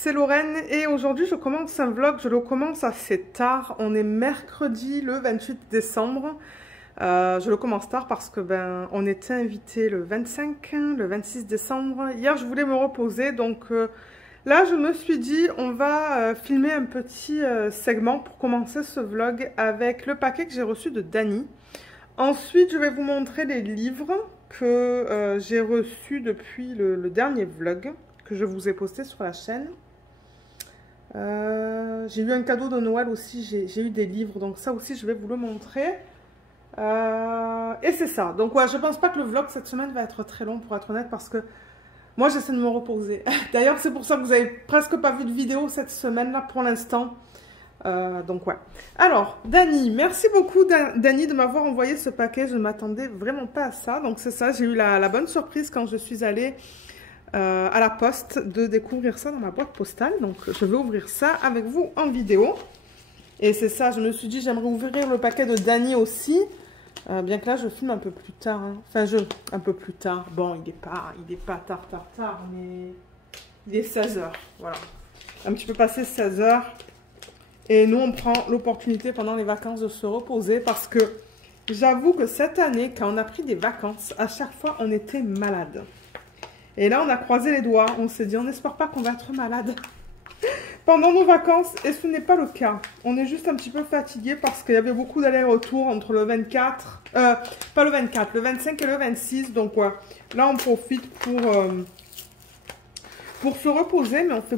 c'est Lorraine et aujourd'hui je commence un vlog, je le commence assez tard, on est mercredi le 28 décembre. Je le commence tard parce que on était invité le 25, le 26 décembre. Hier je voulais me reposer donc là je me suis dit on va filmer un petit segment pour commencer ce vlog avec le paquet que j'ai reçu de Dany. Ensuite je vais vous montrer les livres que j'ai reçus depuis le dernier vlog que je vous ai posté sur la chaîne. J'ai eu un cadeau de Noël aussi, j'ai eu des livres, donc ça aussi je vais vous le montrer. Et c'est ça, donc ouais, je pense pas que le vlog cette semaine va être très long pour être honnête parce que moi j'essaie de me reposer. D'ailleurs c'est pour ça que vous avez presque pas vu de vidéo cette semaine là pour l'instant. Donc ouais. Alors Dany, merci beaucoup Dany de m'avoir envoyé ce paquet, je ne m'attendais vraiment pas à ça. Donc c'est ça, j'ai eu la bonne surprise quand je suis allée à la poste de découvrir ça dans ma boîte postale. Donc je vais ouvrir ça avec vous en vidéo. Et c'est ça, je me suis dit j'aimerais ouvrir le paquet de Dany aussi. Bien que là je filme un peu plus tard. Hein. Enfin un peu plus tard. Bon il est pas tard, mais il est 16 h. Voilà. Un petit peu passé 16 h. Et nous on prend l'opportunité pendant les vacances de se reposer parce que j'avoue que cette année quand on a pris des vacances, à chaque fois on était malade. Et là, on a croisé les doigts. On s'est dit, on n'espère pas qu'on va être malade pendant nos vacances. Et ce n'est pas le cas. On est juste un petit peu fatigué parce qu'il y avait beaucoup d'allers-retours entre le 24... pas le 24, le 25 et le 26. Donc, ouais. Là, on profite pour se reposer. Mais on fait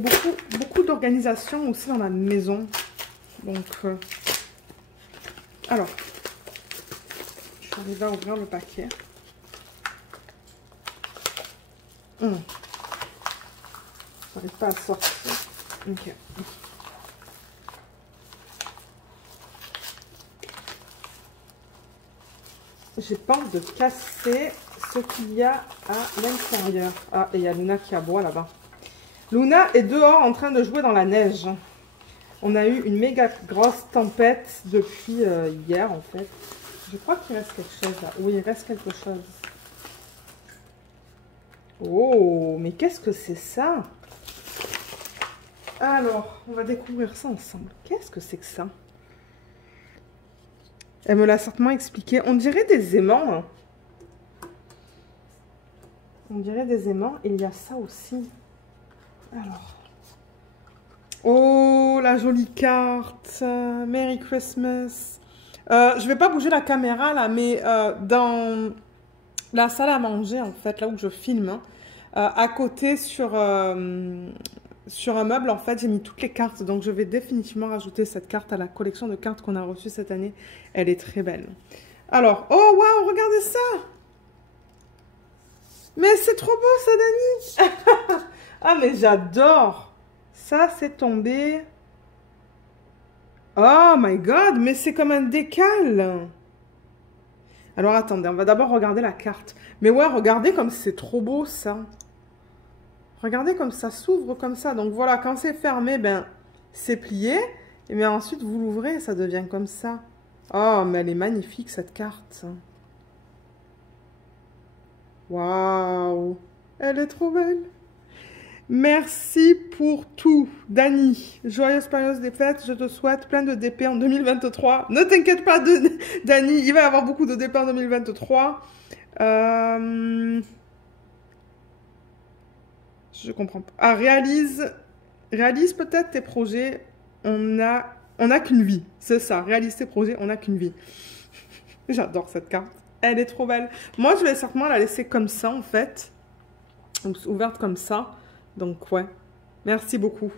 beaucoup d'organisation aussi dans la maison. Donc, alors, je vais à ouvrir le paquet. J'arrive pas à sortir. Ok. J'ai peur de casser ce qu'il y a à l'intérieur. Ah, et il y a Luna qui aboie là-bas. Luna est dehors en train de jouer dans la neige. On a eu une méga grosse tempête depuis hier en fait. Je crois qu'il reste quelque chose là. Oui, il reste quelque chose. Oh, mais qu'est-ce que c'est ça? Alors, on va découvrir ça ensemble. Qu'est-ce que c'est que ça? Elle me l'a certainement expliqué. On dirait des aimants. Hein. On dirait des aimants. Et il y a ça aussi. Alors. Oh, la jolie carte. Merry Christmas. Je vais pas bouger la caméra là, mais dans la salle à manger, en fait, là où je filme, hein, à côté sur un meuble, en fait, j'ai mis toutes les cartes. Donc, je vais définitivement rajouter cette carte à la collection de cartes qu'on a reçue cette année. Elle est très belle. Alors, oh, waouh, regardez ça! Mais c'est trop beau, ça, Dany! Ah, mais j'adore! Ça, c'est tombé. Oh my God, mais c'est comme un décal! Alors, attendez, on va d'abord regarder la carte. Mais ouais, regardez comme c'est trop beau, ça. Regardez comme ça s'ouvre comme ça. Donc voilà, quand c'est fermé, c'est plié. Et bien ensuite, vous l'ouvrez et ça devient comme ça. Oh, mais elle est magnifique, cette carte. Waouh! Elle est trop belle. Merci pour tout, Dany. Joyeuse période des fêtes. Je te souhaite plein de DP en 2023. Ne t'inquiète pas, Dany. Il va y avoir beaucoup de DP en 2023. Je comprends pas. Ah, réalise peut-être tes projets. On n'a qu'une vie. C'est ça. Réalise tes projets. On n'a qu'une vie. J'adore cette carte. Elle est trop belle. Moi, je vais certainement la laisser comme ça, en fait. Ouverte comme ça. Donc, ouais. Merci beaucoup.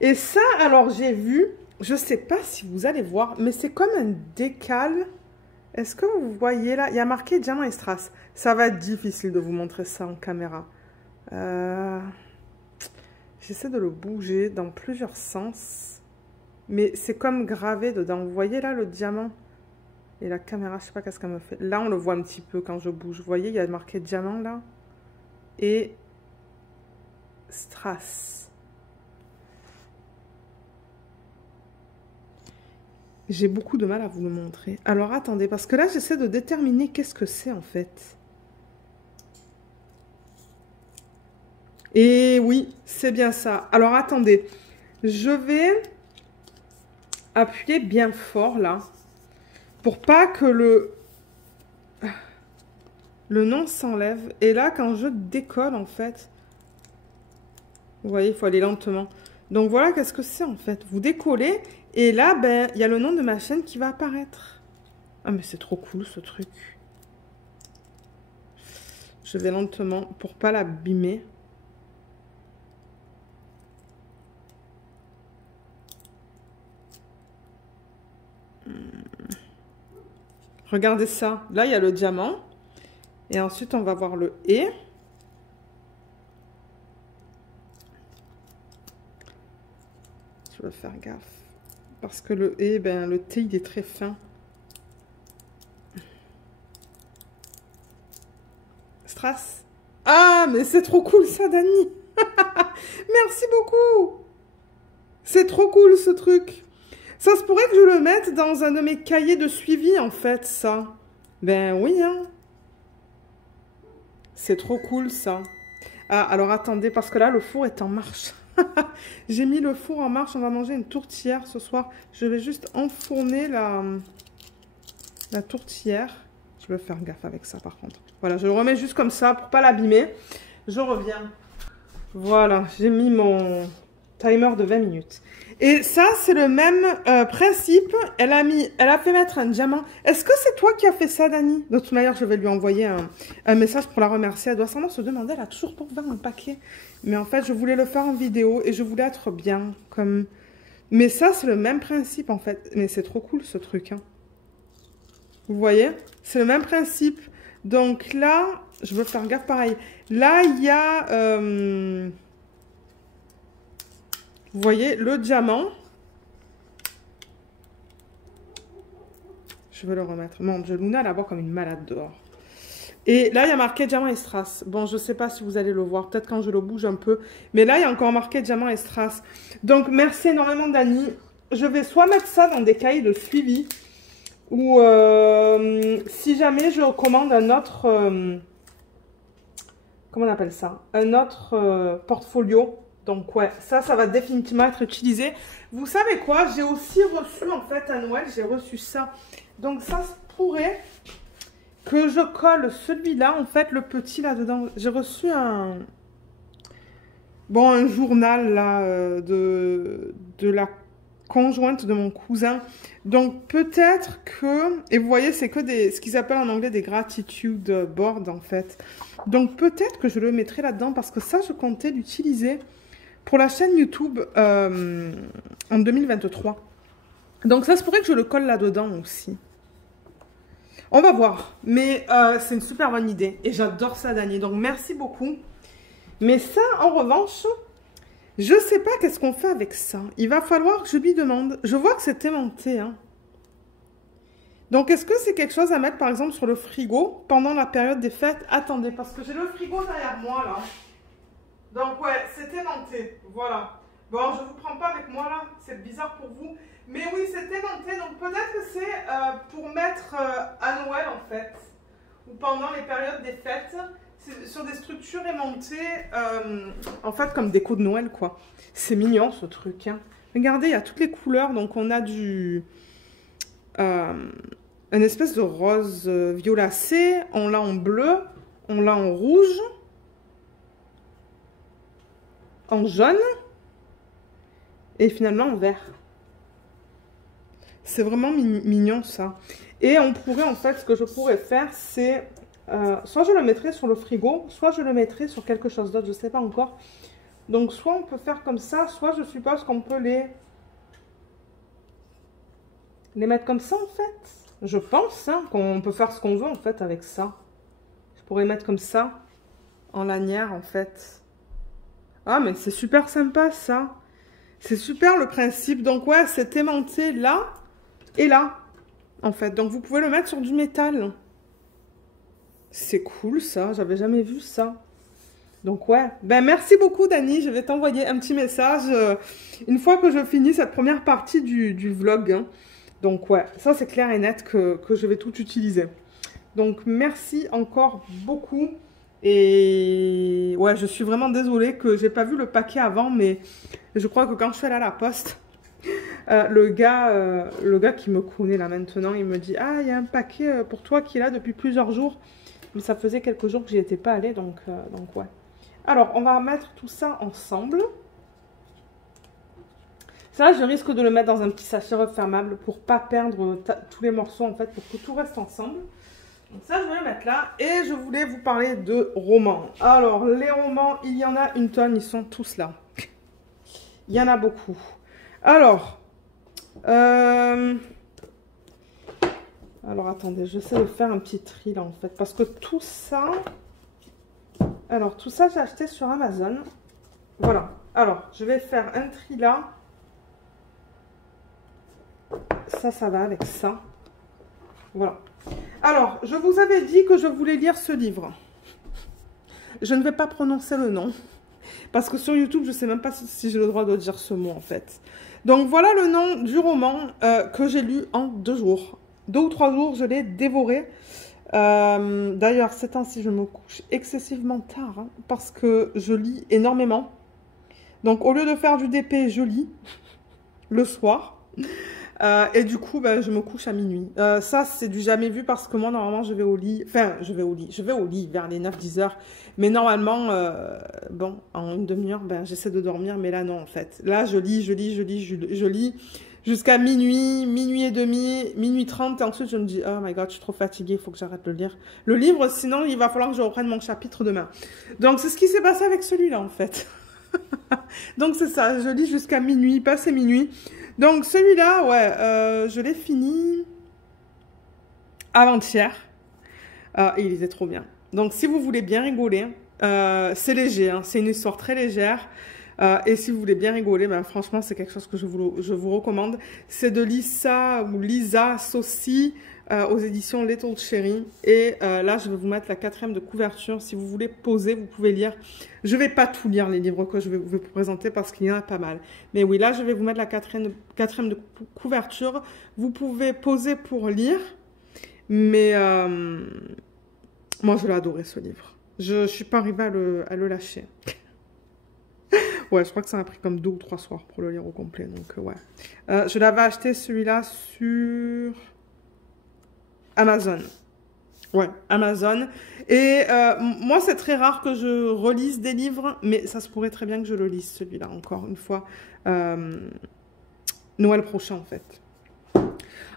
Et ça, alors, j'ai vu. Je sais pas si vous allez voir, mais c'est comme un décal. Est-ce que vous voyez là? Il y a marqué Diamant et Strass. Ça va être difficile de vous montrer ça en caméra. J'essaie de le bouger dans plusieurs sens. Mais c'est comme gravé dedans. Vous voyez là le diamant? Et la caméra, je sais pas qu'est-ce qu'elle me fait. Là, on le voit un petit peu quand je bouge. Vous voyez, il y a marqué diamant là. Et Strass. J'ai beaucoup de mal à vous le montrer. Alors, attendez, parce que là, j'essaie de déterminer qu'est-ce que c'est en fait. Et oui, c'est bien ça. Alors, attendez. Je vais appuyer bien fort, là. Pour pas que le nom s'enlève. Et là, quand je décolle, en fait... Vous voyez, il faut aller lentement. Donc, voilà, qu'est-ce que c'est, en fait? Vous décollez. Et là, ben, il y a le nom de ma chaîne qui va apparaître. Ah, mais c'est trop cool, ce truc. Je vais lentement pour pas l'abîmer. Regardez ça. Là, il y a le diamant. Et ensuite, on va voir le « et ». Je vais faire gaffe. Parce que le « et », ben, le « t », il est très fin. Strass. Ah, mais c'est trop cool ça, Dani. Merci beaucoup. C'est trop cool ce truc. Ça se pourrait que je le mette dans un de mes cahiers de suivi, en fait, ça. Ben oui, hein. C'est trop cool, ça. Ah, alors attendez, parce que là, le four est en marche. J'ai mis le four en marche. On va manger une tourtière ce soir. Je vais juste enfourner la tourtière. Je vais faire gaffe avec ça, par contre. Voilà, je le remets juste comme ça pour pas l'abîmer. Je reviens. Voilà, j'ai mis mon timer de 20 minutes. Et ça, c'est le même principe. Elle a fait mettre un diamant. Est-ce que c'est toi qui as fait ça, Dani? De toute manière, je vais lui envoyer un message pour la remercier. Elle doit sans doute se demander, elle a toujours pas ouvert un paquet. Mais en fait, je voulais le faire en vidéo et je voulais être bien. Comme... Mais ça, c'est le même principe, en fait. Mais c'est trop cool, ce truc. Hein. Vous voyez? C'est le même principe. Donc là, je veux faire gaffe pareil. Là, il y a... vous voyez, le diamant. Je vais le remettre. Mon Dieu, Luna, elle aboie comme une malade dehors. Et là, il y a marqué diamant et strass. Bon, je ne sais pas si vous allez le voir. Peut-être quand je le bouge un peu. Mais là, il y a encore marqué diamant et strass. Donc, merci énormément, Dani. Je vais soit mettre ça dans des cahiers de suivi. Ou si jamais je commande un autre... comment on appelle ça? Un autre portfolio. Donc ouais, ça va définitivement être utilisé. Vous savez quoi? J'ai aussi reçu en fait à Noël, j'ai reçu ça. Donc ça se pourrait que je colle celui-là, en fait, le petit là-dedans. J'ai reçu un journal là de la conjointe de mon cousin. Donc peut-être que, et vous voyez, c'est que ce qu'ils appellent en anglais des gratitude boards en fait. Donc peut-être que je le mettrai là-dedans parce que ça, je comptais l'utiliser pour la chaîne YouTube en 2023. Donc ça se pourrait que je le colle là-dedans aussi. On va voir. Mais c'est une super bonne idée. Et j'adore ça, Dani. Donc merci beaucoup. Mais ça, en revanche, je ne sais pas qu'est-ce qu'on fait avec ça. Il va falloir que je lui demande. Je vois que c'est aimanté. Hein. Donc est-ce que c'est quelque chose à mettre par exemple sur le frigo pendant la période des fêtes? Attendez, parce que j'ai le frigo derrière moi là. Donc ouais, c'est aimanté, voilà. Bon, je ne vous prends pas avec moi là, c'est bizarre pour vous. Mais oui, c'est aimanté, donc peut-être que c'est pour mettre à Noël en fait. Ou pendant les périodes des fêtes. C'est sur des structures aimantées, en fait comme déco de Noël quoi. C'est mignon ce truc. Hein. Regardez, il y a toutes les couleurs, donc on a une espèce de rose violacé, on l'a en bleu, on l'a en rouge. En jaune et finalement en vert. C'est vraiment mignon ça. Et on pourrait en fait, ce que je pourrais faire, c'est soit je le mettrai sur le frigo, soit je le mettrai sur quelque chose d'autre, je ne sais pas encore. Donc soit on peut faire comme ça, soit je suppose qu'on peut les mettre comme ça en fait. Je pense hein, qu'on peut faire ce qu'on veut en fait avec ça. Je pourrais mettre comme ça, en lanière en fait. Ah, mais c'est super sympa, ça. C'est super, le principe. Donc, ouais, c'est aimanté là et là, en fait. Donc, vous pouvez le mettre sur du métal. C'est cool, ça. J'avais jamais vu ça. Donc, ouais. Ben, merci beaucoup, Dani. Je vais t'envoyer un petit message une fois que je finis cette première partie du vlog. Hein. Donc, ouais. Ça, c'est clair et net que je vais tout utiliser. Donc, merci encore beaucoup. Et ouais, je suis vraiment désolée que j'ai pas vu le paquet avant, mais je crois que quand je suis allée à la poste, le gars qui me connaît là maintenant, il me dit: ah, il y a un paquet pour toi qui est là depuis plusieurs jours. Mais ça faisait quelques jours que j'y étais pas allée, donc ouais. Alors, on va mettre tout ça ensemble. Ça, je risque de le mettre dans un petit sachet refermable pour pas perdre tous les morceaux, en fait, pour que tout reste ensemble. Donc ça, je vais le mettre là. Et je voulais vous parler de romans. Alors, les romans, il y en a une tonne, ils sont tous là. Il y en a beaucoup. Alors, attendez, j'essaie de faire un petit tri là, en fait. Parce que tout ça... Alors, tout ça, j'ai acheté sur Amazon. Voilà. Alors, je vais faire un tri là. Ça va avec ça. Voilà. Alors, je vous avais dit que je voulais lire ce livre. Je ne vais pas prononcer le nom. Parce que sur YouTube, je ne sais même pas si j'ai le droit de dire ce mot, en fait. Donc, voilà le nom du roman que j'ai lu en 2 jours. 2 ou 3 jours, je l'ai dévoré. D'ailleurs, ces temps-ci, je me couche excessivement tard. Hein, parce que je lis énormément. Donc, au lieu de faire du DP, je lis le soir. Et du coup, ben, je me couche à minuit. Ça, c'est du jamais vu parce que moi, normalement, je vais au lit. Enfin, je vais au lit vers les 9-10 heures. Mais normalement, bon, en une demi-heure, ben, j'essaie de dormir. Mais là, non, en fait. Là, je lis jusqu'à minuit, minuit et demi, minuit 30. Et ensuite, je me dis, oh my god, je suis trop fatiguée, il faut que j'arrête de lire le livre. Sinon, il va falloir que je reprenne mon chapitre demain. Donc, c'est ce qui s'est passé avec celui-là, en fait. Donc, c'est ça. Je lis jusqu'à minuit, passé minuit. Donc, celui-là, ouais, je l'ai fini avant-hier. Et il était trop bien. Donc, si vous voulez bien rigoler, c'est léger, hein, c'est une histoire très légère. Et si vous voulez bien rigoler, ben, franchement, c'est quelque chose que je vous recommande. C'est de Lisa Sossi aux éditions Little Cherry. Et là, je vais vous mettre la 4e de couverture. Si vous voulez poser, vous pouvez lire. Je ne vais pas tout lire, les livres que je vais vous présenter, parce qu'il y en a pas mal. Mais oui, là, je vais vous mettre la 4e de couverture. Vous pouvez poser pour lire. Mais moi, je l'ai adoré, ce livre. Je ne suis pas arrivée à le lâcher. Ouais, je crois que ça m'a pris comme 2 ou 3 soirs pour le lire au complet. Donc, ouais. Je l'avais acheté, celui-là, sur Amazon. Ouais, Amazon. Et moi, c'est très rare que je relise des livres, mais ça se pourrait très bien que je le lise, celui-là, encore une fois. Noël prochain, en fait.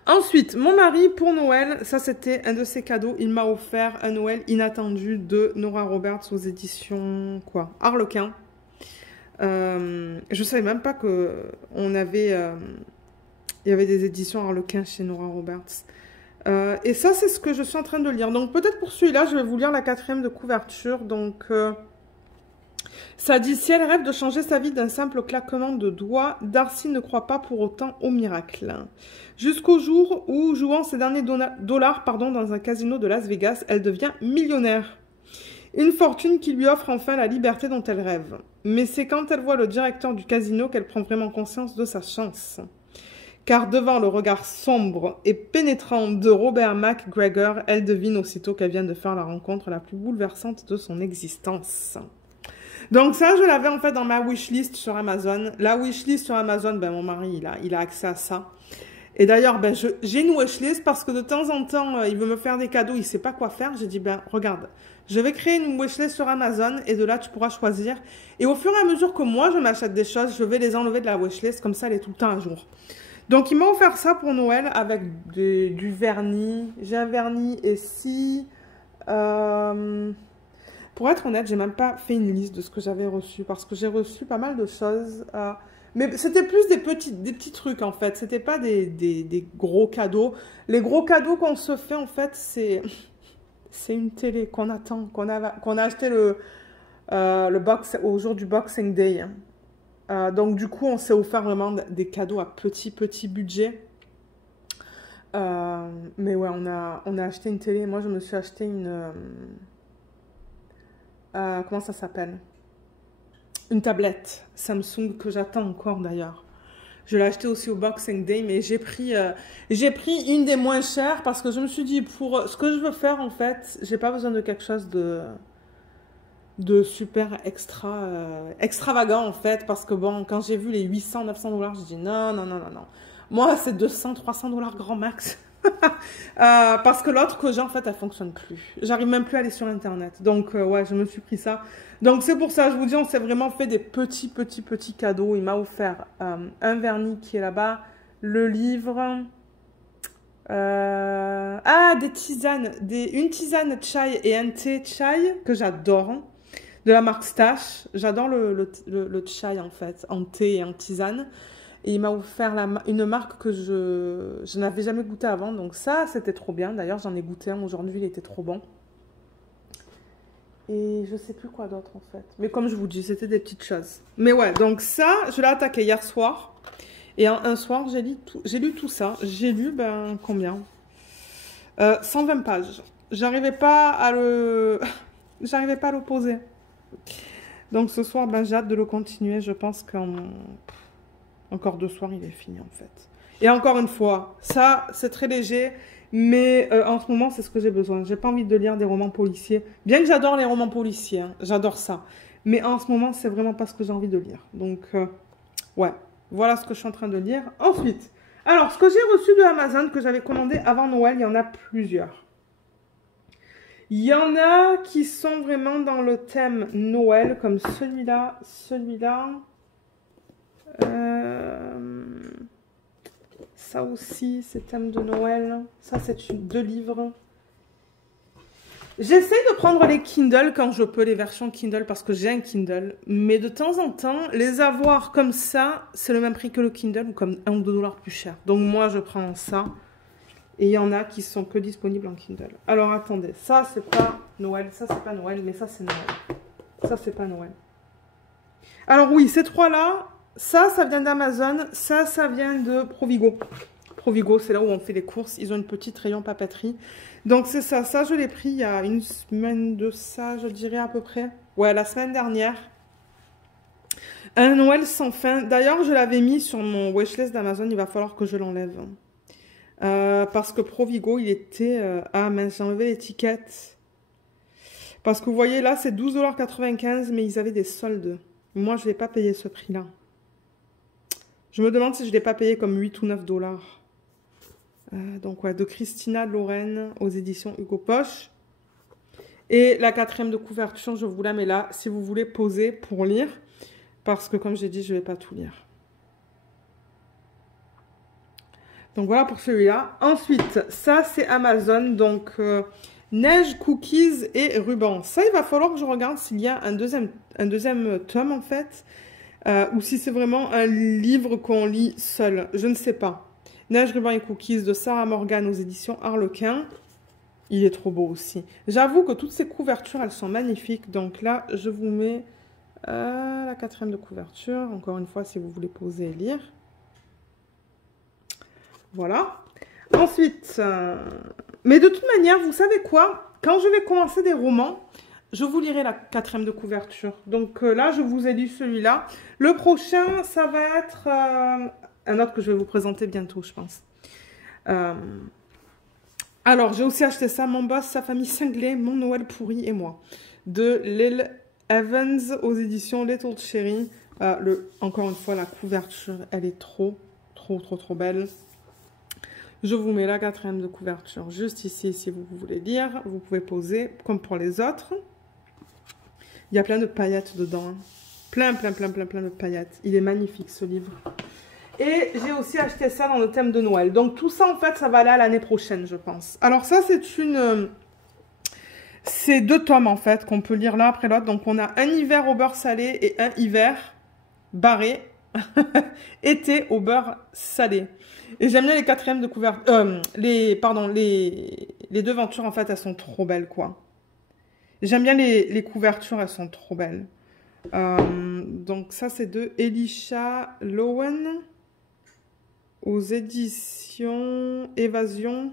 Ensuite, mon mari, pour Noël, ça c'était un de ses cadeaux. Il m'a offert un Noël inattendu de Nora Roberts aux éditions, quoi, Harlequin. Je savais même pas que il y avait des éditions Harlequin chez Nora Roberts. Et ça, c'est ce que je suis en train de lire. Donc, peut-être pour celui-là, je vais vous lire la 4e de couverture. Donc, ça dit: si elle rêve de changer sa vie d'un simple claquement de doigts, Darcy ne croit pas pour autant au miracle. Jusqu'au jour où, jouant ses derniers dollars dans un casino de Las Vegas, elle devient millionnaire. Une fortune qui lui offre enfin la liberté dont elle rêve. Mais c'est quand elle voit le directeur du casino qu'elle prend vraiment conscience de sa chance. Car devant le regard sombre et pénétrant de Robert McGregor, elle devine aussitôt qu'elle vient de faire la rencontre la plus bouleversante de son existence. Donc ça, je l'avais en fait dans ma wishlist sur Amazon. La wishlist sur Amazon, ben, mon mari, il a accès à ça. Et d'ailleurs, ben, j'ai une wishlist parce que de temps en temps, il veut me faire des cadeaux, il ne sait pas quoi faire. J'ai dit, ben, regarde, je vais créer une wishlist sur Amazon et de là, tu pourras choisir. Et au fur et à mesure que moi, je m'achète des choses, je vais les enlever de la wishlist, comme ça, elle est tout le temps à jour. Donc, il m'a offert ça pour Noël avec du vernis. J'ai un vernis ici. Pour être honnête, j'ai même pas fait une liste de ce que j'avais reçu parce que j'ai reçu pas mal de choses. Mais c'était plus des petits trucs en fait. C'était pas des gros cadeaux. Les gros cadeaux qu'on se fait en fait, c'est une télé qu'on attend, qu'on a acheté au jour du Boxing Day. Donc du coup, on s'est offert vraiment des cadeaux à petit budget. Mais ouais, on a acheté une télé. Moi, je me suis acheté une... comment ça s'appelle? Une tablette Samsung que j'attends encore d'ailleurs. Je l'ai acheté aussi au Boxing Day, mais j'ai pris une des moins chères parce que je me suis dit, pour ce que je veux faire, en fait, j'ai pas besoin de quelque chose de super extravagant en fait, parce que bon, quand j'ai vu les 800, 900 $, je dis non, non, non, non, non. Moi, c'est 200, 300 $ grand max. Parce que l'autre que j'ai en fait, elle fonctionne plus. J'arrive même plus à aller sur internet. Donc ouais, je me suis pris ça. Donc c'est pour ça, je vous dis, on s'est vraiment fait des petits cadeaux. Il m'a offert un vernis qui est là-bas, le livre. Des tisanes, une tisane chai et un thé chai que j'adore, de la marque Stash. J'adore le chai en fait, en thé et en tisane. Et il m'a offert une marque que je n'avais jamais goûté avant. Donc ça, c'était trop bien. D'ailleurs, j'en ai goûté un aujourd'hui, il était trop bon. Et je sais plus quoi d'autre en fait. Mais comme je vous dis, c'était des petites choses. Mais ouais, donc ça, je l'ai attaqué hier soir. Et un soir, j'ai lu tout ça. J'ai lu, ben, combien 120 pages. J'arrivais pas à j'arrivais pas à le poser. Donc ce soir, ben, j'ai hâte de le continuer. Je pense encore 2 soirs, il est fini en fait. Et encore une fois, ça, c'est très léger. Mais en ce moment, c'est ce que j'ai besoin. J'ai pas envie de lire des romans policiers. Bien que j'adore les romans policiers. Hein, j'adore ça. Mais en ce moment, c'est vraiment pas ce que j'ai envie de lire. Donc, ouais. Voilà ce que je suis en train de lire. Ensuite, alors, ce que j'ai reçu de Amazon, que j'avais commandé avant Noël, il y en a plusieurs. Il y en a qui sont vraiment dans le thème Noël, comme celui-là, celui-là. Ça aussi, c'est thème de Noël. Ça, c'est 2 livres. J'essaie de prendre les Kindle quand je peux, les versions Kindle, parce que j'ai un Kindle. Mais de temps en temps, les avoir comme ça, c'est le même prix que le Kindle, ou comme 1 ou 2 $ plus cher. Donc moi, je prends ça. Et il y en a qui sont que disponibles en Kindle. Alors attendez, ça, c'est pas Noël. Ça, c'est pas Noël, mais ça, c'est Noël. Ça, c'est pas Noël. Alors oui, ces 3-là, ça vient d'Amazon. Ça vient de Provigo. Provigo, c'est là où on fait les courses. Ils ont une petite rayon papeterie. Donc c'est ça. Ça, je l'ai pris il y a une semaine de ça, je dirais à peu près. Ouais, la semaine dernière. Un Noël sans fin. D'ailleurs, je l'avais mis sur mon wishlist d'Amazon. Il va falloir que je l'enlève. Parce que Provigo, il était... ah mince, j'ai enlevé l'étiquette. Parce que vous voyez, là, c'est 12,95 $, mais ils avaient des soldes. Moi, je ne vais pas payer ce prix-là. Je me demande si je ne l'ai pas payé comme 8 ou 9 $. Donc, ouais, de Christina Lorraine aux éditions Hugo Poche. Et la 4e de couverture, je vous la mets là, si vous voulez poser pour lire. Parce que, comme j'ai dit, je ne vais pas tout lire. Donc, voilà pour celui-là. Ensuite, ça, c'est Amazon. Donc, neige, cookies et ruban. Ça, il va falloir que je regarde s'il y a un deuxième tome, en fait. Ou si c'est vraiment un livre qu'on lit seul. Je ne sais pas. Neige, ruban et cookies de Sarah Morgan aux éditions Harlequin. Il est trop beau aussi. J'avoue que toutes ces couvertures, elles sont magnifiques. Donc là, je vous mets la 4e de couverture. Encore une fois, si vous voulez poser et lire. Voilà. Ensuite, mais de toute manière, vous savez quoi? Quand je vais commencer des romans, je vous lirai la 4e de couverture. Donc là, je vous ai lu celui-là. Le prochain, ça va être un autre que je vais vous présenter bientôt, je pense. Alors, j'ai aussi acheté ça, Mon boss, sa famille cinglée, Mon Noël pourri et moi. De Lil Evans aux éditions Little Cherry. Encore une fois, la couverture, elle est trop belle. Je vous mets la 4e de couverture juste ici, si vous voulez lire. Vous pouvez poser, comme pour les autres. Il y a plein de paillettes dedans. Hein. Plein de paillettes. Il est magnifique, ce livre. Et j'ai aussi acheté ça dans le thème de Noël. Donc, tout ça, en fait, ça va aller à l'année prochaine, je pense. Alors, ça, c'est 2 tomes, en fait, qu'on peut lire l'un après l'autre. Donc, on a un hiver au beurre salé et un hiver barré. Été au beurre salé. Et j'aime bien les 4e de couverture. Les 2 ventures, en fait, elles sont trop belles, quoi. J'aime bien les couvertures, elles sont trop belles. Donc ça, c'est de Elisha Lowen aux éditions Évasion.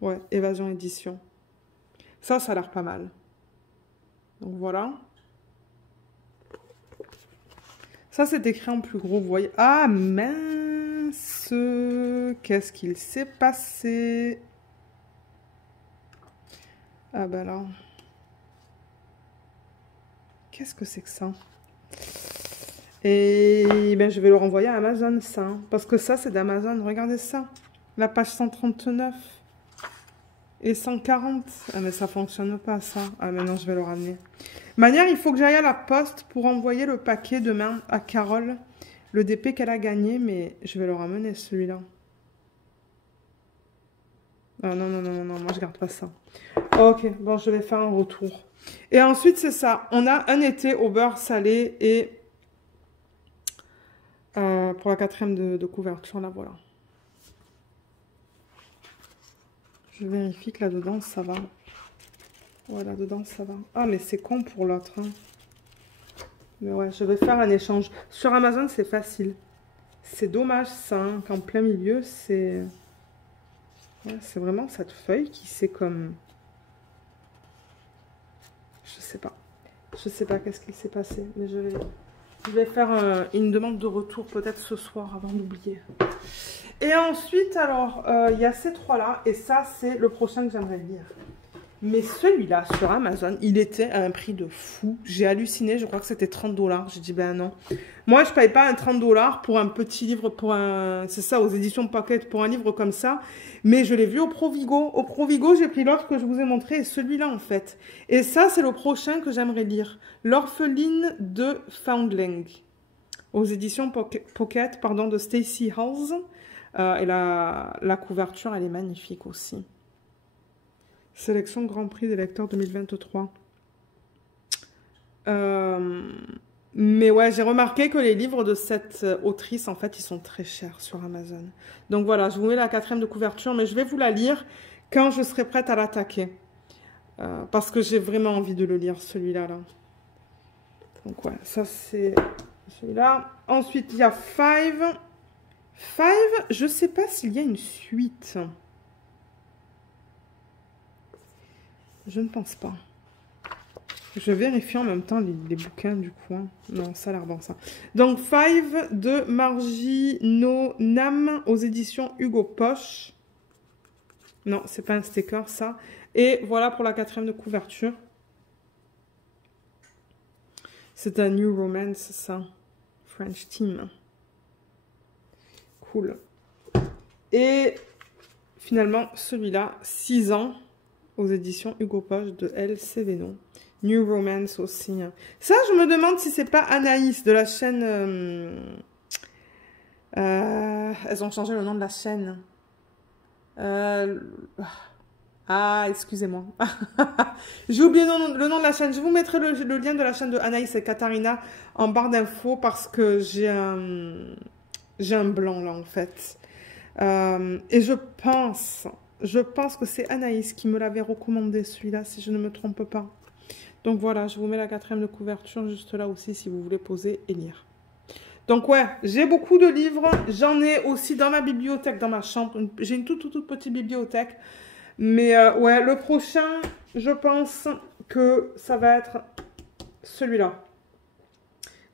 Ouais, Évasion Édition. Ça a l'air pas mal. Donc voilà. Ça, c'est écrit en plus gros, vous voyez. Ah, mince! Qu'est-ce qu'il s'est passé? Ah, ben là. qu'est-ce que c'est que ça? Et ben, je vais le renvoyer à Amazon, ça. Hein, parce que ça, c'est d'Amazon. Regardez ça. La page 139 et 140. Ah, mais ça fonctionne pas, ça. Ah, maintenant, je vais le ramener. Manière, il faut que j'aille à la poste pour envoyer le paquet demain à Carole. Le DP qu'elle a gagné, mais je vais le ramener, celui-là. Ah, non, non, non, non, non, moi, je garde pas ça. Ok, bon, je vais faire un retour. Et ensuite, c'est ça. On a un été au beurre salé et... pour la 4e de couverture, là, voilà. Je vérifie que là-dedans, ça va. Ouais, là-dedans, ça va. Ah, mais c'est con pour l'autre. Hein. Mais ouais, je vais faire un échange. Sur Amazon, c'est facile. C'est dommage, ça, hein, qu'en plein milieu, c'est... Ouais, c'est vraiment cette feuille qui c'est comme... Je sais pas. Je sais pas qu'est-ce qui s'est passé, mais je vais faire une demande de retour peut-être ce soir avant d'oublier. Et ensuite, alors, il y a ces trois-là, et ça, c'est le prochain que j'aimerais lire. Mais celui-là, sur Amazon, il était à un prix de fou. J'ai halluciné, je crois que c'était 30 $. J'ai dit, ben non. Moi, je ne paye pas un 30 $ pour un petit livre, pour un... C'est ça, aux éditions Pocket, pour un livre comme ça. Mais je l'ai vu au Provigo. Au Provigo, j'ai pris l'autre que je vous ai montré, et celui-là, en fait. Et ça, c'est le prochain que j'aimerais lire. L'orpheline de Foundling. Aux éditions Pocket, pardon, de Stacey Halls. Et la couverture, elle est magnifique aussi. Sélection Grand Prix des lecteurs 2023. Mais ouais, j'ai remarqué que les livres de cette autrice, en fait, ils sont très chers sur Amazon. Donc voilà, je vous mets la 4e de couverture, mais je vais vous la lire quand je serai prête à l'attaquer. Parce que j'ai vraiment envie de le lire, celui-là. Là. Donc ouais, ça c'est celui-là. Ensuite, il y a Five. Five, je ne sais pas s'il y a une suite. Je ne pense pas. Je vérifie en même temps les bouquins du coin. Non, ça a l'air bon ça. Donc, Five de Margino Nam aux éditions Hugo Poche. Non, c'est pas un sticker ça. Et voilà pour la 4e de couverture. C'est un New Romance ça. French Team. Cool. Et finalement, celui-là, 6 ans. Aux éditions Hugo Poche de L. Cévenon. New Romance aussi. Ça, je me demande si c'est pas Anaïs de la chaîne... elles ont changé le nom de la chaîne. Ah, excusez-moi. J'ai oublié le nom de la chaîne. Je vous mettrai le lien de la chaîne de Anaïs et Katharina en barre d'infos parce que j'ai un blanc là en fait. Et je pense que c'est Anaïs qui me l'avait recommandé celui-là, si je ne me trompe pas. Donc voilà, je vous mets la 4e de couverture juste là aussi, si vous voulez poser et lire. Donc ouais, j'ai beaucoup de livres. J'en ai aussi dans ma bibliothèque, dans ma chambre. J'ai une toute petite bibliothèque. Mais ouais, le prochain, je pense que ça va être celui-là.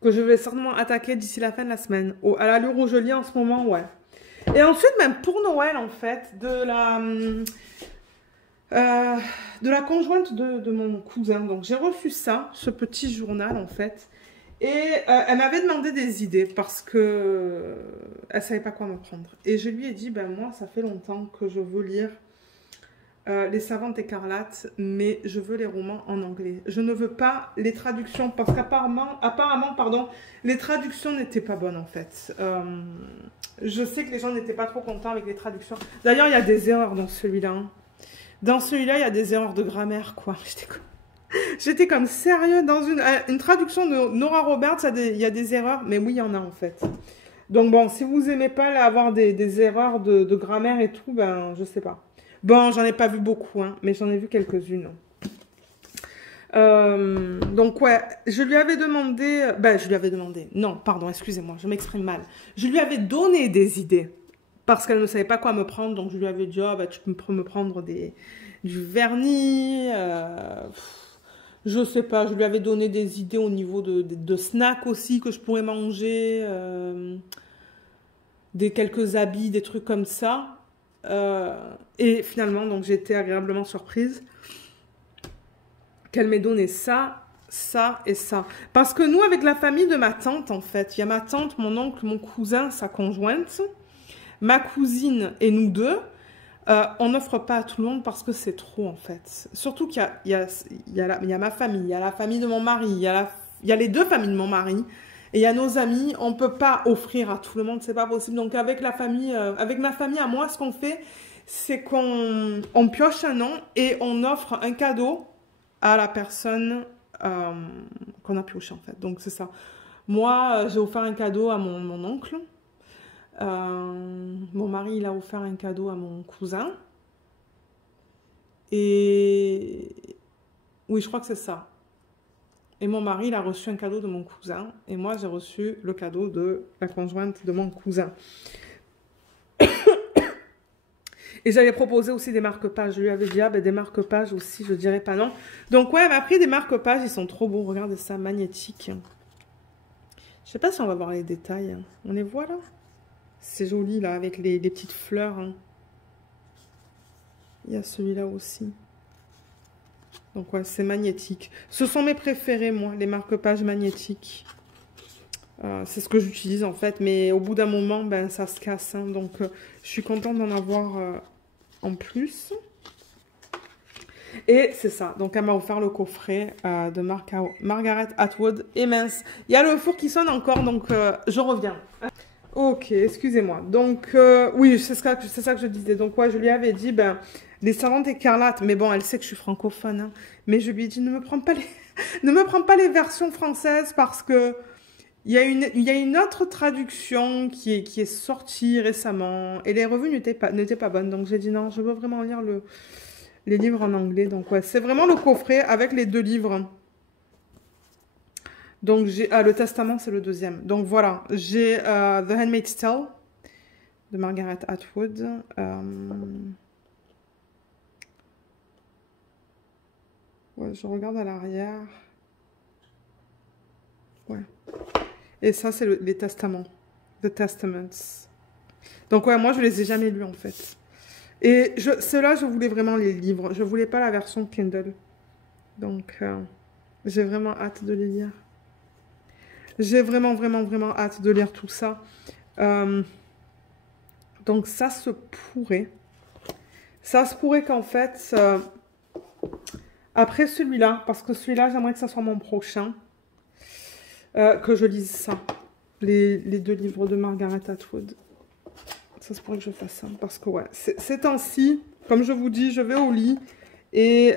Que je vais certainement attaquer d'ici la fin de la semaine. À l'allure où je lis en ce moment, ouais. Et ensuite, même pour Noël, en fait, de la conjointe de mon cousin. Donc, j'ai reçu ça, ce petit journal, en fait. Et elle m'avait demandé des idées parce que elle savait pas quoi me prendre. Et je lui ai dit, ben moi, ça fait longtemps que je veux lire Les Savantes Écarlates, mais je veux les romans en anglais. Je ne veux pas les traductions parce qu'apparemment, pardon, les traductions n'étaient pas bonnes, en fait. Je sais que les gens n'étaient pas trop contents avec les traductions. D'ailleurs, il y a des erreurs dans celui-là. Hein. Dans celui-là, il y a des erreurs de grammaire, quoi. J'étais comme sérieux. Dans une traduction de Nora Roberts, il y a des erreurs. Mais oui, il y en a, en fait. Donc bon, si vous aimez pas avoir des erreurs de grammaire et tout, ben, je sais pas. Bon, j'en ai pas vu beaucoup, hein, mais j'en ai vu quelques-unes. Donc ouais, je lui avais demandé, non, pardon, excusez-moi, je m'exprime mal. Je lui avais donné des idées, parce qu'elle ne savait pas quoi me prendre, donc je lui avais dit, oh, bah, tu peux me prendre du vernis, je sais pas, je lui avais donné des idées au niveau de snacks aussi, que je pourrais manger, quelques habits, des trucs comme ça, et finalement, donc j'ai été agréablement surprise qu'elle m'ait donné ça. ça et ça. Parce que nous, avec la famille de ma tante, en fait, il y a ma tante, mon oncle, mon cousin, sa conjointe, ma cousine et nous deux. On n'offre pas à tout le monde parce que c'est trop, en fait. Surtout qu'il y a ma famille, il y a la famille de mon mari, il y a les deux familles de mon mari. Et il y a nos amis, on ne peut pas offrir à tout le monde, c'est pas possible. Donc avec la famille, avec ma famille à moi, ce qu'on fait, c'est qu'on pioche un nom et on offre un cadeau à la personne qu'on a pioché en fait. Donc c'est ça. Moi, j'ai offert un cadeau à mon oncle. Mon mari, il a offert un cadeau à mon cousin. Et oui, je crois que c'est ça. Et mon mari, il a reçu un cadeau de mon cousin. Et moi, j'ai reçu le cadeau de la conjointe de mon cousin. Et j'avais proposé aussi des marque-pages. Je lui avais dit, ah ben des marque-pages aussi, je dirais pas non. Donc ouais, elle m'a pris des marque-pages, ils sont trop beaux. Regardez ça, magnétique. Je sais pas si on va voir les détails. On les voit là? C'est joli là, avec les petites fleurs. Il y a celui-là aussi. Donc ouais, c'est magnétique. Ce sont mes préférés, moi, les marque-pages magnétiques. C'est ce que j'utilise en fait, mais au bout d'un moment, ben, ça se casse. Hein, donc je suis contente d'en avoir en plus. Et c'est ça. Donc elle m'a offert le coffret de Margaret Atwood immense. Il y a le four qui sonne encore, donc je reviens. Ok, excusez-moi. Donc oui, c'est ça que je disais. Donc ouais, je lui avais dit, ben... les servantes écarlates, mais bon, elle sait que je suis francophone, hein. Mais je lui ai dit, ne me prends pas les versions françaises parce que il y a une autre traduction qui est sortie récemment et les revues n'étaient pas bonnes. Donc j'ai dit non, je veux vraiment lire les livres en anglais. Donc ouais, c'est vraiment le coffret avec les deux livres. Donc j'ai le Testament, c'est le deuxième. Donc voilà, j'ai The Handmaid's Tale de Margaret Atwood. Ouais, je regarde à l'arrière. Ouais. Et ça, c'est les testaments. The Testaments. Donc ouais, moi, je les ai jamais lus, en fait. Et ceux-là, je voulais vraiment les livres. Je voulais pas la version Kindle. Donc, j'ai vraiment hâte de les lire. J'ai vraiment, vraiment, vraiment hâte de lire tout ça. Donc, ça se pourrait. Ça se pourrait qu'en fait... après celui-là, parce que celui-là, j'aimerais que ça soit mon prochain, que je lise ça. Les deux livres de Margaret Atwood. Ça se pourrait que je fasse ça. Parce que ouais, ces temps-ci, comme je vous dis, je vais au lit et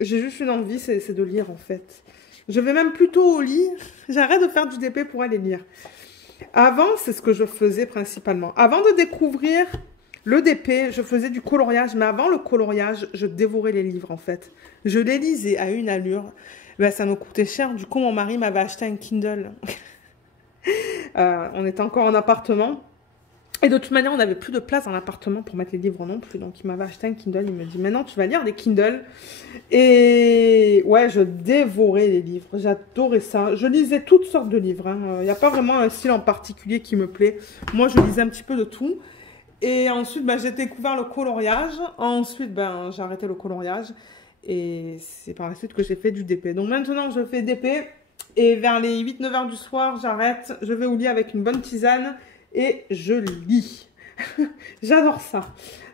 j'ai juste une envie, c'est de lire en fait. Je vais même plutôt au lit. J'arrête de faire du DP pour aller lire. Avant, c'est ce que je faisais principalement. Avant de découvrir... le DP, je faisais du coloriage, mais avant le coloriage, je dévorais les livres en fait. Je les lisais à une allure. Ben, ça me coûtait cher. Du coup, mon mari m'avait acheté un Kindle. On était encore en appartement. Et de toute manière, on n'avait plus de place dans l'appartement pour mettre les livres non plus. Donc, il m'avait acheté un Kindle. Il me dit, maintenant, tu vas lire des Kindle. Et ouais, je dévorais les livres. J'adorais ça. Je lisais toutes sortes de livres. Il n'y a pas vraiment un style en particulier qui me plaît. Moi, je lisais un petit peu de tout. Et ensuite, ben, j'ai découvert le coloriage. Ensuite, ben, j'ai arrêté le coloriage. Et c'est par la suite que j'ai fait du DP. Donc maintenant, je fais DP. Et vers les 8-9 heures du soir, j'arrête. Je vais au lit avec une bonne tisane. Et je lis. J'adore ça.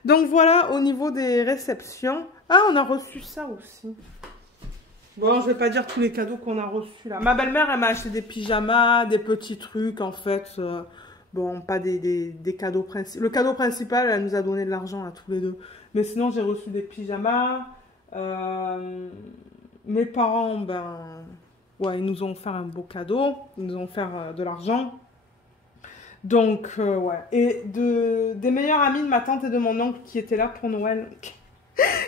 Donc voilà, au niveau des réceptions. Ah, on a reçu ça aussi. Bon, je vais pas dire tous les cadeaux qu'on a reçus là. Ma belle-mère, elle m'a acheté des pyjamas, des petits trucs en fait... bon, pas des cadeaux principaux. Le cadeau principal, elle nous a donné de l'argent à tous les deux. Mais sinon, j'ai reçu des pyjamas. Mes parents, ben, ouais, ils nous ont offert un beau cadeau. Ils nous ont offert de l'argent. Donc, ouais. Et des meilleurs amis de ma tante et de mon oncle qui étaient là pour Noël,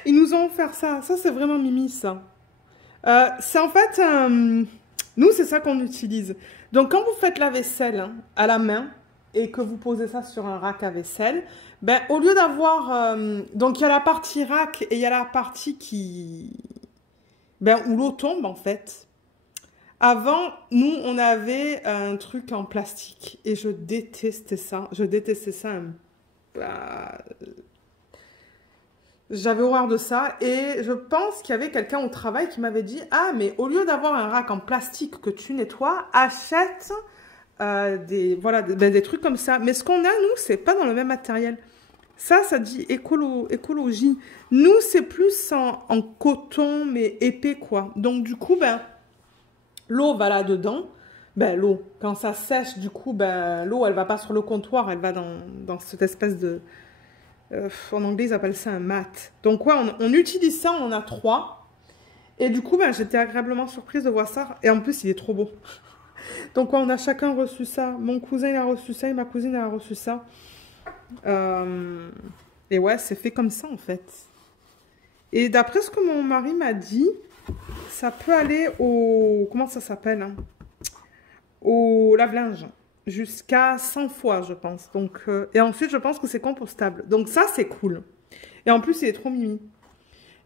ils nous ont offert ça. Ça, c'est vraiment mimi, ça. C'est en fait, nous, c'est ça qu'on utilise. Donc, quand vous faites la vaisselle hein, à la main, et que vous posez ça sur un rack à vaisselle, ben, au lieu d'avoir... donc, il y a la partie rack et il y a la partie qui... ben, où l'eau tombe, en fait. Avant, nous, on avait un truc en plastique. Et je détestais ça. Je détestais ça. J'avais horreur de ça et je pense qu'il y avait quelqu'un au travail qui m'avait dit « Ah, mais au lieu d'avoir un rack en plastique que tu nettoies, achète des trucs comme ça. » Mais ce qu'on a, nous, c'est pas dans le même matériel. Ça dit écologie. Nous, c'est plus en coton, mais épais, quoi. Donc, du coup, ben, l'eau va là-dedans. Ben, l'eau, quand ça sèche, du coup, ben, l'eau, elle va pas sur le comptoir, elle va dans cette espèce de... en anglais, ils appellent ça un mat. Donc, ouais, on utilise ça, on en a 3. Et du coup, ben, j'étais agréablement surprise de voir ça. Et en plus, il est trop beau. Donc, ouais, on a chacun reçu ça. Mon cousin, il a reçu ça et ma cousine, elle a reçu ça. Et ouais, c'est fait comme ça, en fait. Et d'après ce que mon mari m'a dit, ça peut aller au... Comment ça s'appelle, hein? Au lave-linge. Jusqu'à 100 fois, je pense. Donc, et ensuite, je pense que c'est compostable. Donc ça, c'est cool. Et en plus, il est trop mimi.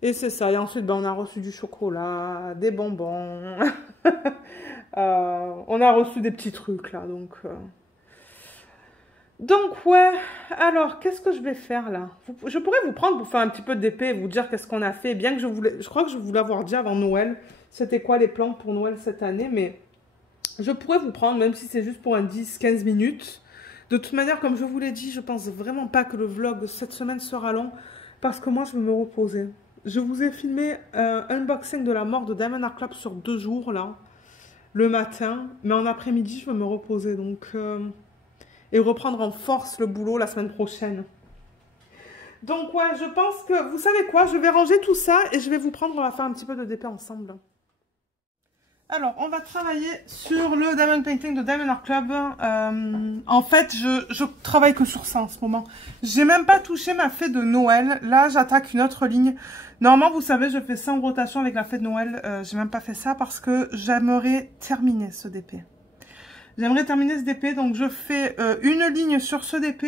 Et c'est ça. Et ensuite, ben, on a reçu du chocolat, des bonbons. On a reçu des petits trucs, là. Donc ouais. Alors, qu'est-ce que je vais faire, là? Je pourrais vous prendre pour faire un petit peu d'épée et vous dire qu'est-ce qu'on a fait. Bien que je crois que je voulais avoir dit avant Noël. C'était quoi les plans pour Noël cette année, mais... Je pourrais vous prendre, même si c'est juste pour un 10-15 minutes. De toute manière, comme je vous l'ai dit, je pense vraiment pas que le vlog cette semaine sera long. Parce que moi, je vais me reposer. Je vous ai filmé un unboxing de la mort de Diamond Art Club sur 2 jours, là. Le matin. Mais en après-midi, je vais me reposer. Donc, et reprendre en force le boulot la semaine prochaine. Donc, ouais, je pense que... Vous savez quoi? Je vais ranger tout ça et je vais vous prendre. On va faire un petit peu de DP ensemble. Alors, on va travailler sur le Diamond Painting de Diamond Art Club. En fait, je travaille que sur ça en ce moment. J'ai même pas touché ma fée de Noël. Là, j'attaque une autre ligne. Normalement, vous savez, je fais ça en rotation avec la fée de Noël. J'ai même pas fait ça parce que j'aimerais terminer ce DP. J'aimerais terminer ce DP, donc je fais une ligne sur ce DP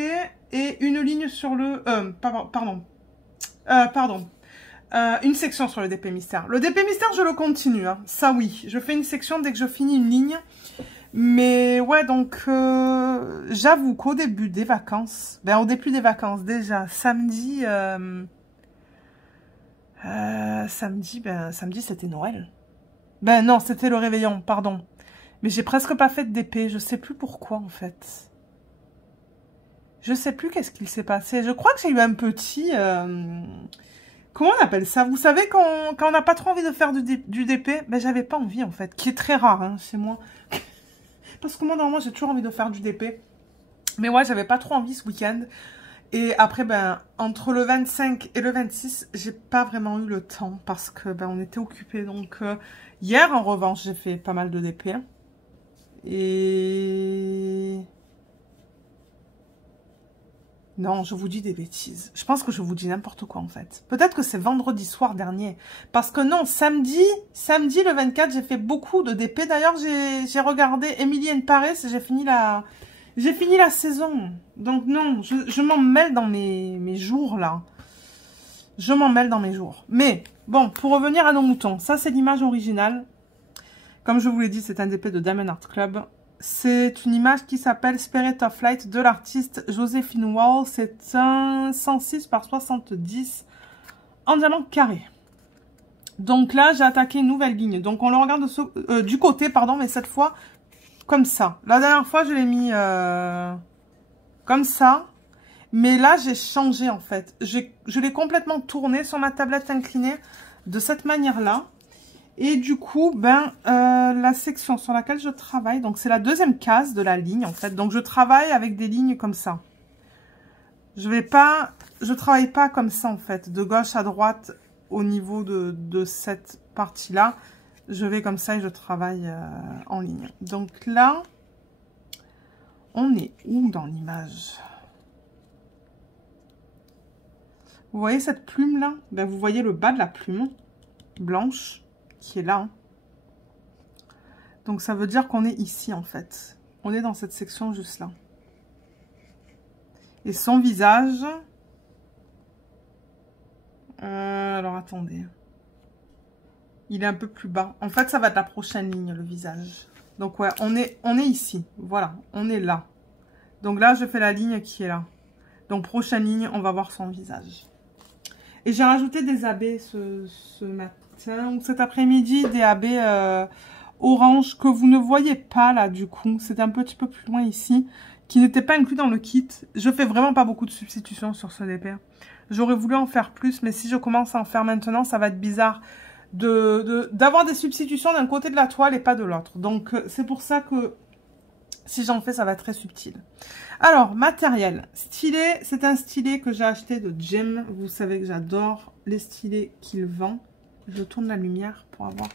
et une ligne sur le... une section sur le DP mystère. Le DP mystère, je le continue. Hein. Ça, oui. Je fais une section dès que je finis une ligne. Mais ouais, donc, j'avoue qu'au début des vacances, ben au début des vacances, déjà, samedi, samedi, c'était Noël. Ben non, c'était le réveillon, pardon. Mais j'ai presque pas fait de DP. Je sais plus pourquoi, en fait. Je sais plus qu'est-ce qu'il s'est passé. Je crois que j'ai eu un petit... Comment on appelle ça? Vous savez, quand on n'a pas trop envie de faire du DP, ben j'avais pas envie en fait, qui est très rare hein, chez moi. Parce que moi, normalement, j'ai toujours envie de faire du DP. Mais ouais, j'avais pas trop envie ce week-end. Et après, ben, entre le 25 et le 26, j'ai pas vraiment eu le temps parce que ben, on était occupés. Donc, hier, en revanche, j'ai fait pas mal de DP. Et... Non, je vous dis des bêtises. Je pense que je vous dis n'importe quoi, en fait. Peut-être que c'est vendredi soir dernier. Parce que non, samedi le 24, j'ai fait beaucoup de DP. D'ailleurs, j'ai regardé Emily in Paris et j'ai fini la saison. Donc non, je m'en mêle dans mes jours, là. Je m'en mêle dans mes jours. Mais, bon, pour revenir à nos moutons. Ça, c'est l'image originale. Comme je vous l'ai dit, c'est un DP de Diamond Art Club. C'est une image qui s'appelle Spirit of Light de l'artiste Joséphine Wall. C'est un 106 par 70 en diamant carré. Donc là, j'ai attaqué une nouvelle ligne. Donc on le regarde du côté, pardon, mais cette fois comme ça. La dernière fois, je l'ai mis comme ça. Mais là, j'ai changé en fait. Je l'ai complètement tourné sur ma tablette inclinée de cette manière-là. Et du coup, ben, la section sur laquelle je travaille, donc c'est la deuxième case de la ligne en fait. Donc je travaille avec des lignes comme ça. Je travaille pas comme ça en fait, de gauche à droite au niveau de cette partie-là. Je vais comme ça et je travaille en ligne. Donc là, on est où dans l'image? Vous voyez cette plume là? Ben, vous voyez le bas de la plume blanche qui est là. Hein. Donc ça veut dire qu'on est ici en fait. On est dans cette section juste là. Et son visage... alors attendez. Il est un peu plus bas. En fait ça va être la prochaine ligne le visage. Donc ouais, on est ici. Voilà, on est là. Donc là je fais la ligne qui est là. Donc prochaine ligne, on va voir son visage. Et j'ai rajouté des AB ce matin ou cet après-midi, des AB orange que vous ne voyez pas là du coup. C'est un petit peu plus loin ici, qui n'était pas inclus dans le kit. Je fais vraiment pas beaucoup de substitutions sur ce DP. J'aurais voulu en faire plus, mais si je commence à en faire maintenant, ça va être bizarre d'avoir des substitutions d'un côté de la toile et pas de l'autre. Donc c'est pour ça que si j'en fais, ça va être très subtil. Alors, matériel. Stylet, c'est un stylet que j'ai acheté de Jem. Vous savez que j'adore les stylets qu'il vend. Je tourne la lumière pour avoir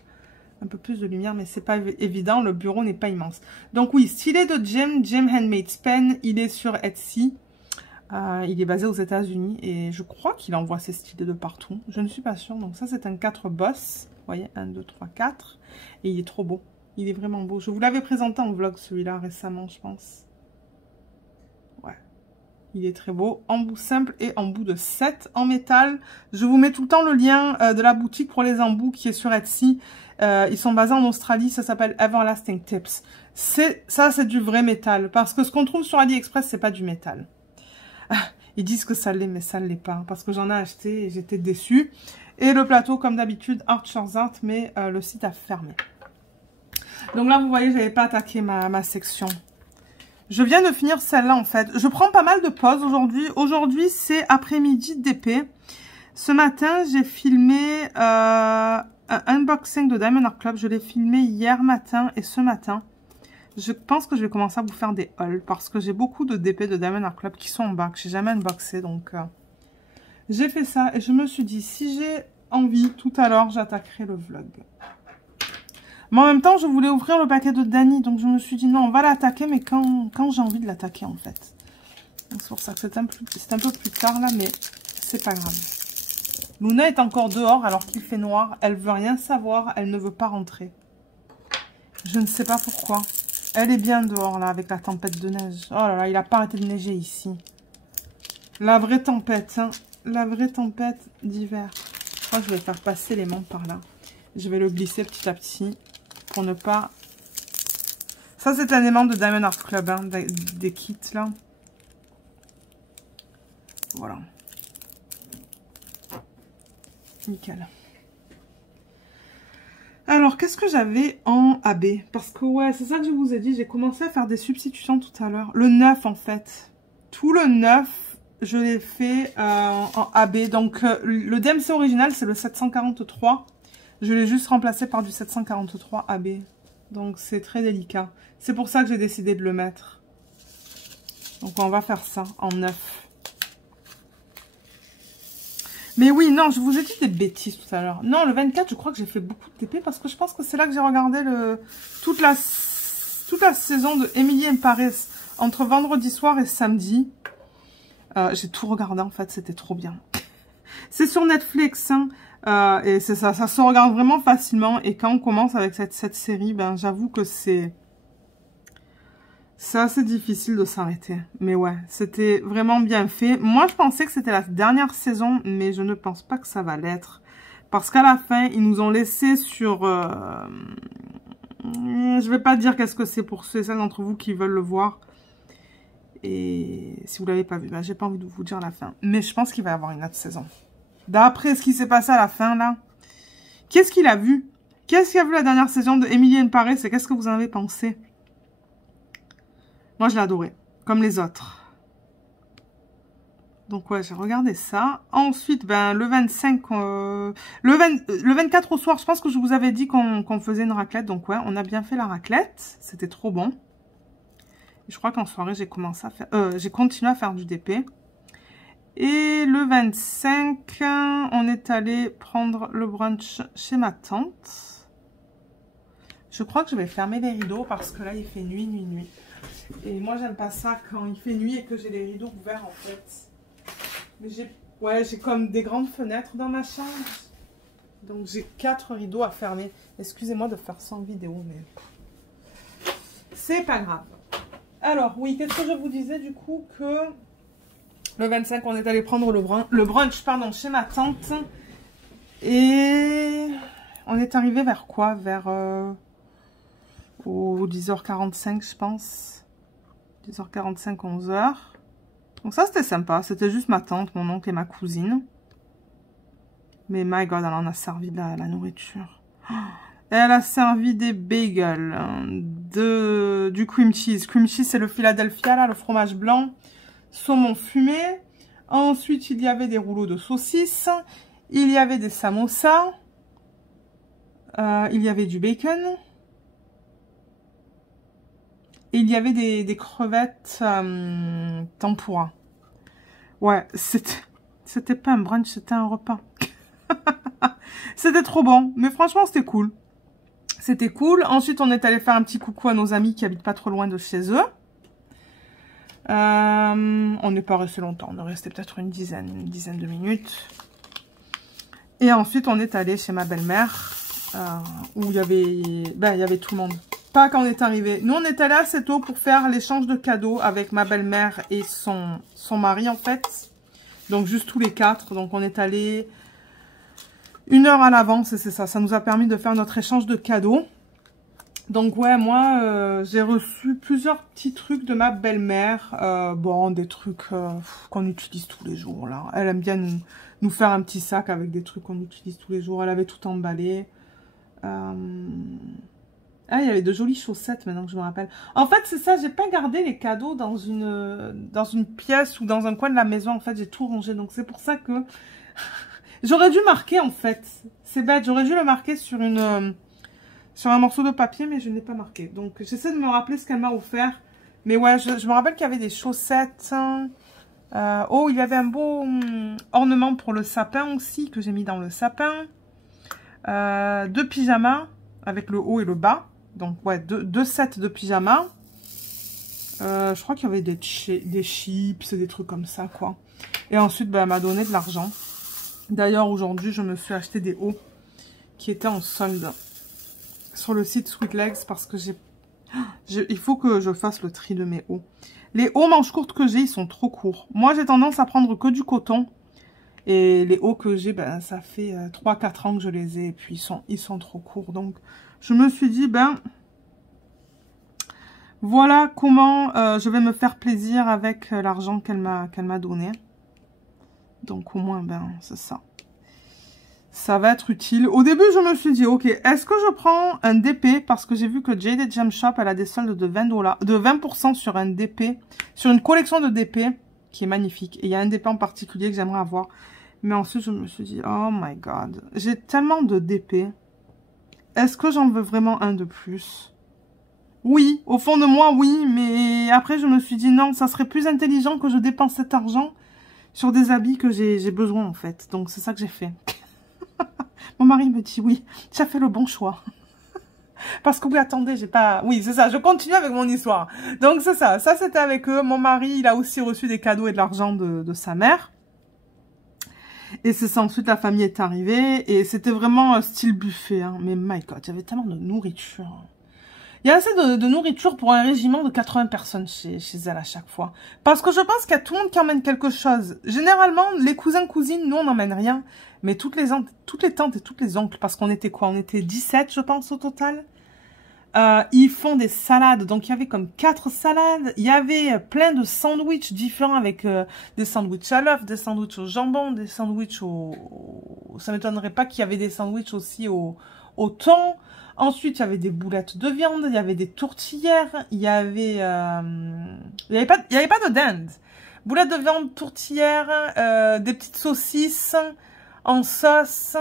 un peu plus de lumière, mais c'est pas évident. Le bureau n'est pas immense. Donc oui, stylet de Jem, Jem Handmade Pen. Il est sur Etsy. Il est basé aux États-Unis et je crois qu'il envoie ses stylets de partout. Je ne suis pas sûre. Donc ça, c'est un 4 boss. Vous voyez, 1, 2, 3, 4. Et il est trop beau. Il est vraiment beau. Je vous l'avais présenté en vlog celui-là récemment, je pense. Ouais. Il est très beau. Embout simple et embout de 7 en métal. Je vous mets tout le temps le lien de la boutique pour les embouts qui est sur Etsy. Ils sont basés en Australie. Ça s'appelle Everlasting Tips. Ça, c'est du vrai métal. Parce que ce qu'on trouve sur AliExpress, c'est pas du métal. Ils disent que ça l'est, mais ça ne l'est pas. Parce que j'en ai acheté et j'étais déçue. Et le plateau, comme d'habitude, Archer's Art, mais le site a fermé. Donc là, vous voyez, je n'avais pas attaqué ma section. Je viens de finir celle-là, en fait. Je prends pas mal de pauses aujourd'hui. Aujourd'hui, c'est après-midi d'épée. Ce matin, j'ai filmé un unboxing de Diamond Art Club. Je l'ai filmé hier matin et ce matin. Je pense que je vais commencer à vous faire des hauls parce que j'ai beaucoup de DP de Diamond Art Club qui sont en bas, que j'ai jamais unboxé. Donc, j'ai fait ça et je me suis dit, si j'ai envie, tout à l'heure, j'attaquerai le vlog. Mais en même temps, je voulais ouvrir le paquet de Dany. Donc, je me suis dit, non, on va l'attaquer, mais quand j'ai envie de l'attaquer, en fait. C'est pour ça que c'est un peu plus tard, là, mais c'est pas grave. Luna est encore dehors alors qu'il fait noir. Elle veut rien savoir. Elle ne veut pas rentrer. Je ne sais pas pourquoi. Elle est bien dehors, là, avec la tempête de neige. Oh là là, il n'a pas arrêté de neiger ici. La vraie tempête, hein. La vraie tempête d'hiver. Je crois que je vais faire passer l'aimant par là. Je vais le glisser petit à petit. Pour ne pas... Ça, c'est un aimant de Diamond Art Club, hein, des kits, là. Voilà. Nickel. Alors, qu'est-ce que j'avais en AB? Parce que, ouais, c'est ça que je vous ai dit. J'ai commencé à faire des substitutions tout à l'heure. Le 9, en fait. Tout le 9, je l'ai fait en AB. Donc, le DMC original, c'est le 743. Je l'ai juste remplacé par du 743 AB. Donc, c'est très délicat. C'est pour ça que j'ai décidé de le mettre. Donc, on va faire ça en 9. Mais oui, non, je vous ai dit des bêtises tout à l'heure. Non, le 24, je crois que j'ai fait beaucoup de TP parce que je pense que c'est là que j'ai regardé toute la saison de Emily in Paris entre vendredi soir et samedi. J'ai tout regardé, en fait, c'était trop bien. C'est sur Netflix, hein. Et c'est ça se regarde vraiment facilement. Et quand on commence avec cette série, ben j'avoue que c'est assez difficile de s'arrêter. Mais ouais, c'était vraiment bien fait. Moi, je pensais que c'était la dernière saison, mais je ne pense pas que ça va l'être. Parce qu'à la fin, ils nous ont laissé sur... je vais pas dire qu'est-ce que c'est pour ceux et celles d'entre vous qui veulent le voir. Et si vous l'avez pas vu, ben, j'ai pas envie de vous dire la fin. Mais je pense qu'il va y avoir une autre saison. D'après ce qui s'est passé à la fin, là. Qu'est-ce qu'il a vu? Qu'est-ce qu'il a vu la dernière saison de Emily in Paris? Et qu'est-ce que vous en avez pensé? Moi, je l'ai adoré. Comme les autres. Donc, ouais, j'ai regardé ça. Ensuite, ben, le 25... le 24 au soir, je pense que je vous avais dit qu'on faisait une raclette. Donc, ouais, on a bien fait la raclette. C'était trop bon. Et je crois qu'en soirée, j'ai commencé à faire... j'ai continué à faire du DP. Et le 25, on est allé prendre le brunch chez ma tante. Je crois que je vais fermer les rideaux parce que là, il fait nuit. Et moi, j'aime pas ça quand il fait nuit et que j'ai les rideaux ouverts, en fait. Mais j'ai comme des grandes fenêtres dans ma chambre. Donc, j'ai 4 rideaux à fermer. Excusez-moi de faire ça en vidéo, mais... c'est pas grave. Alors, oui, qu'est-ce que je vous disais, du coup, que... Le 25, on est allé prendre le brunch pardon, chez ma tante. Et on est arrivé vers quoi? Vers 10h45, je pense. 10h45, 11h. Donc ça, c'était sympa. C'était juste ma tante, mon oncle et ma cousine. Mais my God, elle en a servi de la nourriture. Elle a servi des bagels, hein, du cream cheese. Cream cheese, c'est le Philadelphia, là, le fromage blanc. Saumon fumé. Ensuite, il y avait des rouleaux de saucisses. Il y avait des samosas. Il y avait du bacon. Et il y avait des crevettes tempura. Ouais, c'était pas un brunch, c'était un repas. C'était trop bon. Mais franchement, c'était cool. C'était cool. Ensuite, on est allé faire un petit coucou à nos amis qui habitent pas trop loin de chez eux. On n'est pas resté longtemps. On est resté peut-être une dizaine de minutes. Et ensuite, on est allé chez ma belle-mère. Où il y avait tout le monde. Pas quand on est arrivé. Nous, on est allé assez tôt pour faire l'échange de cadeaux avec ma belle-mère et son mari, en fait. Donc, juste tous les 4. Donc, on est allé 1 heure à l'avance, et c'est ça. Ça nous a permis de faire notre échange de cadeaux. Donc, ouais, moi, j'ai reçu plusieurs petits trucs de ma belle-mère. Bon, des trucs qu'on utilise tous les jours, là. Elle aime bien nous faire un petit sac avec des trucs qu'on utilise tous les jours. Elle avait tout emballé. Ah, il y avait de jolies chaussettes, maintenant que je me rappelle. En fait, c'est ça, j'ai pas gardé les cadeaux dans une pièce ou dans un coin de la maison. En fait, j'ai tout rangé. Donc, c'est pour ça que j'aurais dû marquer, en fait. C'est bête, j'aurais dû le marquer sur un morceau de papier, mais je n'ai pas marqué. Donc, j'essaie de me rappeler ce qu'elle m'a offert. Mais ouais, je me rappelle qu'il y avait des chaussettes. Oh, il y avait un beau ornement pour le sapin aussi, que j'ai mis dans le sapin. 2 pyjamas, avec le haut et le bas. Donc, ouais, deux sets de pyjamas. Je crois qu'il y avait des chips, des trucs comme ça, quoi. Et ensuite, ben, elle m'a donné de l'argent. D'ailleurs, aujourd'hui, je me suis acheté des hauts qui étaient en solde sur le site Sweet Legs parce que il faut que je fasse le tri de mes hauts. Les hauts manches courtes que j'ai, ils sont trop courts. Moi, j'ai tendance à prendre que du coton. Et les hauts que j'ai, ben, ça fait 3-4 ans que je les ai. Et puis, ils sont trop courts. Donc, je me suis dit, ben, voilà comment je vais me faire plaisir avec l'argent qu'elle m'a donné. Donc, au moins, ben, c'est ça. Ça va être utile. Au début, je me suis dit, ok, est-ce que je prends un DP? Parce que j'ai vu que Jaded Gem Shop, elle a des soldes de 20% sur un DP. Sur une collection de DP qui est magnifique. Et il y a un DP en particulier que j'aimerais avoir. Mais ensuite, je me suis dit, oh my god, j'ai tellement de DP. Est-ce que j'en veux vraiment un de plus? Oui, au fond de moi, oui. Mais après, je me suis dit, non, ça serait plus intelligent que je dépense cet argent sur des habits que j'ai besoin, en fait. Donc, c'est ça que j'ai fait. Mon mari me dit, oui, tu as fait le bon choix. Parce que oui, attendez, j'ai pas... Oui, c'est ça, je continue avec mon histoire. Donc, c'est ça. Ça, c'était avec eux. Mon mari, il a aussi reçu des cadeaux et de l'argent de sa mère. Et c'est ça, ensuite, la famille est arrivée. Et c'était vraiment style buffet. Hein. Mais my God, il y avait tellement de nourriture. Il y a assez de nourriture pour un régiment de 80 personnes chez elle à chaque fois. Parce que je pense qu'il y a tout le monde qui emmène quelque chose. Généralement, les cousins, cousines, nous, on n'emmène rien. Mais toutes les tantes et toutes les oncles, parce qu'on était quoi? On était 17, je pense, au total. Ils font des salades. Donc, il y avait comme 4 salades. Il y avait plein de sandwichs différents avec des sandwichs à l'œuf, des sandwichs au jambon, des sandwichs au... Ça m'étonnerait pas qu'il y avait des sandwichs aussi au thon. Ensuite, il y avait des boulettes de viande, il y avait des tourtières, il y avait pas de dinde. Boulettes de viande, tourtières, des petites saucisses en sauce,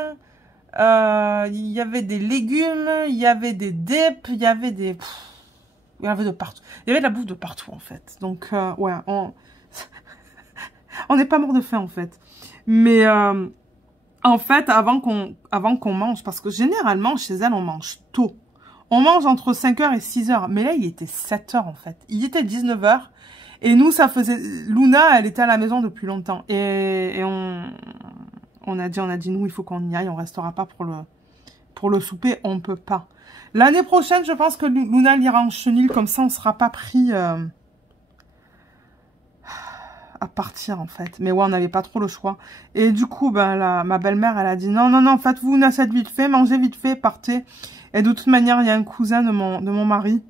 il y avait des légumes, il y avait des dips, il y avait des... il y avait de partout. Il y avait de la bouffe de partout, en fait. Donc, ouais, on n'est pas mort de faim, en fait. Mais... en fait, avant qu'on mange, parce que généralement, chez elle, on mange tôt. On mange entre 5h et 6h. Mais là, il était 7h, en fait. Il était 19h. Et nous, ça faisait... Luna, elle était à la maison depuis longtemps. Et on a dit, nous, il faut qu'on y aille. On restera pas pour le souper. On peut pas. L'année prochaine, je pense que Luna, elle ira en chenille. Comme ça, on sera pas pris... à partir en fait. Mais ouais, on n'avait pas trop le choix. Et du coup, ben, ma belle-mère, elle a dit non, faites-vous une assiette vite fait, mangez vite fait, partez. Et de toute manière, il y a un cousin de mon mari,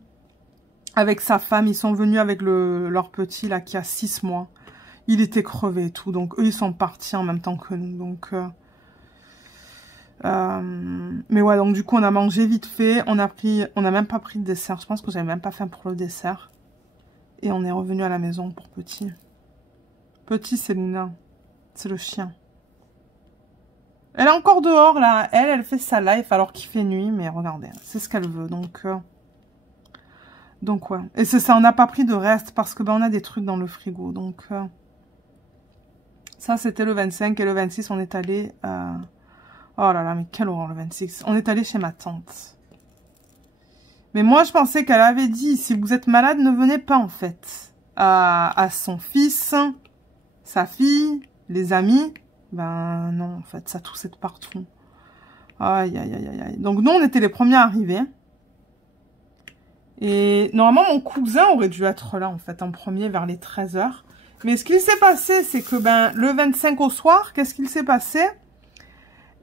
avec sa femme, ils sont venus avec leur petit, là, qui a 6 mois. Il était crevé et tout, donc eux, ils sont partis en même temps que nous. Donc, Mais ouais, donc du coup, on a mangé vite fait. On n'a même pas pris de dessert. Je pense que j'avais même pas faim pour le dessert. Et on est revenu à la maison pour Petit. Petit, c'est Luna. C'est le chien. Elle est encore dehors, là. Elle fait sa life alors qu'il fait nuit. Mais regardez, c'est ce qu'elle veut. Donc ouais. Et c'est ça, on n'a pas pris de reste parce que on a des trucs dans le frigo. Donc ça, c'était le 25. Et le 26, on est allé... Oh là là, mais quelle horreur le 26. On est allé chez ma tante. Mais moi, je pensais qu'elle avait dit, si vous êtes malade, ne venez pas, en fait. À son fils, sa fille, les amis. Ben non, en fait, ça toussait de partout. Aïe, aïe, aïe, aïe. Donc nous, on était les premiers à arriver. Et normalement, mon cousin aurait dû être là, en fait, en premier, vers les 13 h. Mais ce qu'il s'est passé, c'est que, le 25 au soir, qu'est-ce qu'il s'est passé?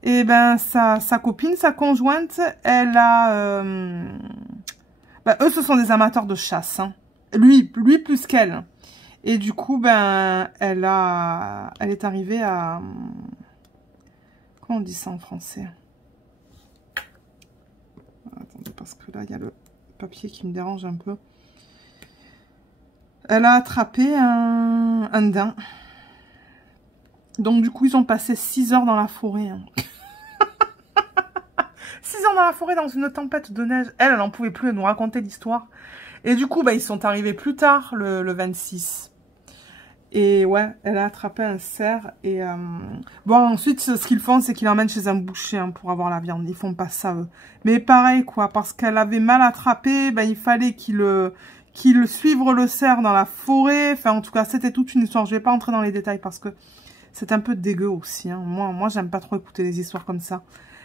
Et sa copine, sa conjointe, elle a... eux, ce sont des amateurs de chasse. Hein. Lui plus qu'elle. Et du coup, elle est arrivée à... Comment on dit ça en français? Attendez, parce que là, il y a le papier qui me dérange un peu. Elle a attrapé un daim. Donc, du coup, ils ont passé 6 heures dans la forêt. Hein. 6 heures dans la forêt, dans une tempête de neige. Elle n'en pouvait plus, elle nous racontait l'histoire. Et du coup, ils sont arrivés plus tard, le 26. Et ouais, elle a attrapé un cerf. Et ensuite, ce qu'ils font, c'est qu'ils l'emmènent chez un boucher pour avoir la viande. Ils font pas ça, eux. Mais pareil, quoi, parce qu'elle avait mal attrapé, il fallait qu'il suivre le cerf dans la forêt. Enfin, en tout cas, c'était toute une histoire. Je vais pas entrer dans les détails parce que c'est un peu dégueu aussi. Hein. Moi, j'aime pas trop écouter les histoires comme ça.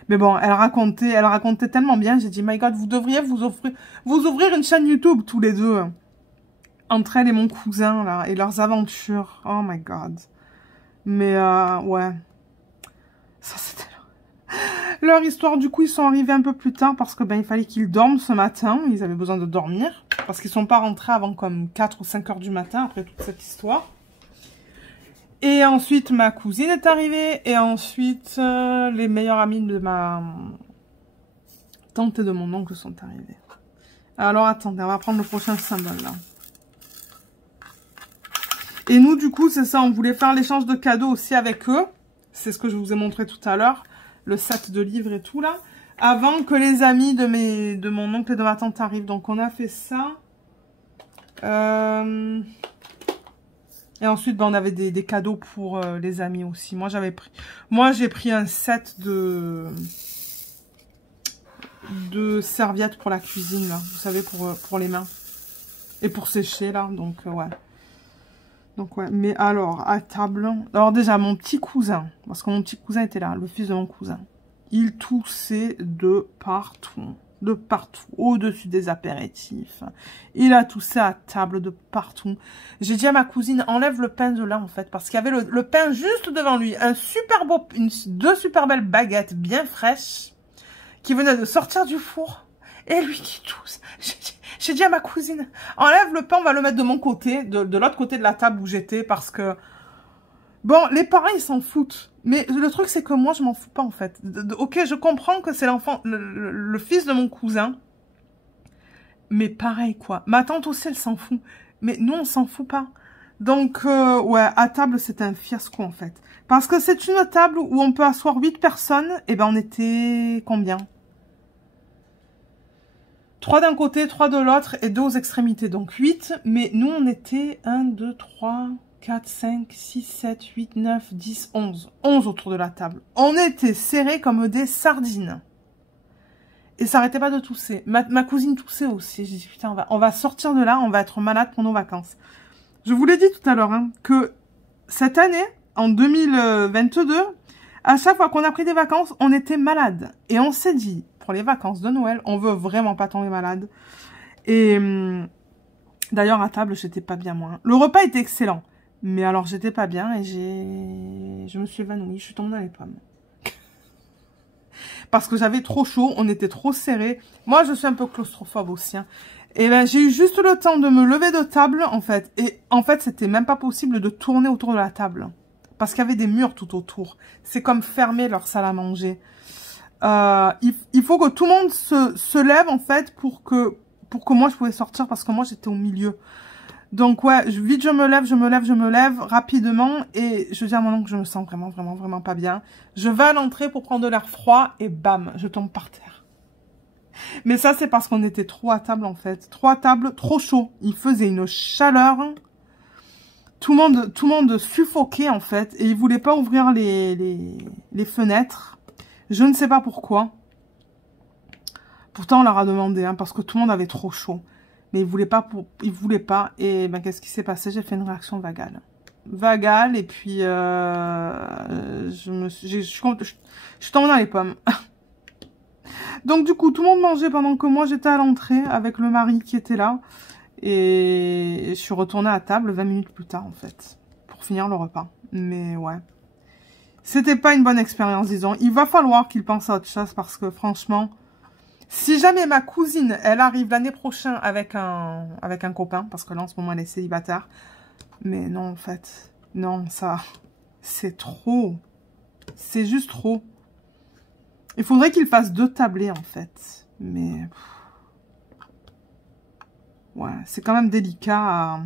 Mais bon, elle racontait tellement bien. J'ai dit, my God, vous devriez vous ouvrir une chaîne YouTube tous les deux. Entre elle et mon cousin, là, et leurs aventures. Oh my God. Mais, ouais. Ça, c'était leur histoire. Du coup, ils sont arrivés un peu plus tard parce que, il fallait qu'ils dorment ce matin. Ils avaient besoin de dormir. Parce qu'ils sont pas rentrés avant comme 4 ou 5 heures du matin, après toute cette histoire. Et ensuite, ma cousine est arrivée. Et ensuite, les meilleurs amis de ma tante et de mon oncle sont arrivés. Alors, attendez, on va prendre le prochain symbole, là. Et nous, du coup, c'est ça, on voulait faire l'échange de cadeaux aussi avec eux. C'est ce que je vous ai montré tout à l'heure. Le set de livres et tout, là. Avant que les amis de mon oncle et de ma tante arrivent. Donc, on a fait ça. Et ensuite, on avait des cadeaux pour les amis aussi. Moi, j'ai pris un set de serviettes pour la cuisine, là. Vous savez, pour les mains. Et pour sécher, là. Donc, ouais. Donc, ouais. Mais alors, à table... Alors, déjà, mon petit cousin. Parce que mon petit cousin était là. Le fils de mon cousin. Il toussait de partout. De partout. Au-dessus des apéritifs. Il a toussé à table de partout. J'ai dit à ma cousine, enlève le pain de là, en fait. Parce qu'il y avait le pain juste devant lui. Deux super belles baguettes bien fraîches. Qui venaient de sortir du four. Et lui qui tousse. J'ai dit à ma cousine, enlève le pain, on va le mettre de mon côté, de l'autre côté de la table où j'étais, parce que... Bon, les parents, ils s'en foutent. Mais le truc, c'est que moi, je m'en fous pas, en fait. Ok, je comprends que c'est l'enfant, le fils de mon cousin. Mais pareil, quoi. Ma tante aussi, elle s'en fout. Mais nous, on s'en fout pas. Donc, ouais, à table, c'est un fiasco, en fait. Parce que c'est une table où on peut asseoir 8 personnes. Et on était... combien ? 3 d'un côté, 3 de l'autre et 2 aux extrémités. Donc 8. Mais nous, on était 1, 2, 3, 4, 5, 6, 7, 8, 9, 10, 11. 11 autour de la table. On était serrés comme des sardines. Et ça n'arrêtait pas de tousser. Ma cousine toussait aussi. J'ai dit, putain, on va sortir de là, on va être malade pour nos vacances. Je vous l'ai dit tout à l'heure, hein, que cette année, en 2022, à chaque fois qu'on a pris des vacances, on était malade. Et on s'est dit... Pour les vacances de Noël, on veut vraiment pas tomber malade. Et d'ailleurs, à table, j'étais pas bien, moi. Le repas était excellent. Mais alors, j'étais pas bien et je me suis évanouie. Je suis tombée dans les pommes. Parce que j'avais trop chaud, on était trop serrés. Moi, je suis un peu claustrophobe aussi. Hein. Et j'ai eu juste le temps de me lever de table, en fait. Et en fait, c'était même pas possible de tourner autour de la table. Parce qu'il y avait des murs tout autour. C'est comme fermer leur salle à manger. il faut que tout le monde se lève, en fait, pour que moi, je pouvais sortir, parce que moi, j'étais au milieu. Donc, ouais, vite, je me lève, rapidement, et je dis à mon oncle que je me sens vraiment pas bien. Je vais à l'entrée pour prendre de l'air froid, et bam, je tombe par terre. Mais ça, c'est parce qu'on était trop à table, en fait. Trop à table, trop chaud. Il faisait une chaleur. Tout le monde suffoquait, en fait, et il voulait pas ouvrir les fenêtres. Je ne sais pas pourquoi. Pourtant, on leur a demandé, hein, parce que tout le monde avait trop chaud. Mais ils voulaient pas, et ben, qu'est-ce qui s'est passé? J'ai fait une réaction vagale. Et puis, je suis tombée dans les pommes. Donc, du coup, tout le monde mangeait pendant que moi, j'étais à l'entrée avec le mari qui était là. Et je suis retournée à table 20 minutes plus tard, en fait, pour finir le repas. Mais ouais. C'était pas une bonne expérience, disons. Il va falloir qu'ils pensent à autre chose parce que, franchement, si jamais ma cousine, elle arrive l'année prochaine avec un copain, parce que là, en ce moment, elle est célibataire. Mais non, en fait. Non, ça, c'est trop. C'est juste trop. Il faudrait qu'il fasse 2 tablés, en fait. Mais... ouais, c'est quand même délicat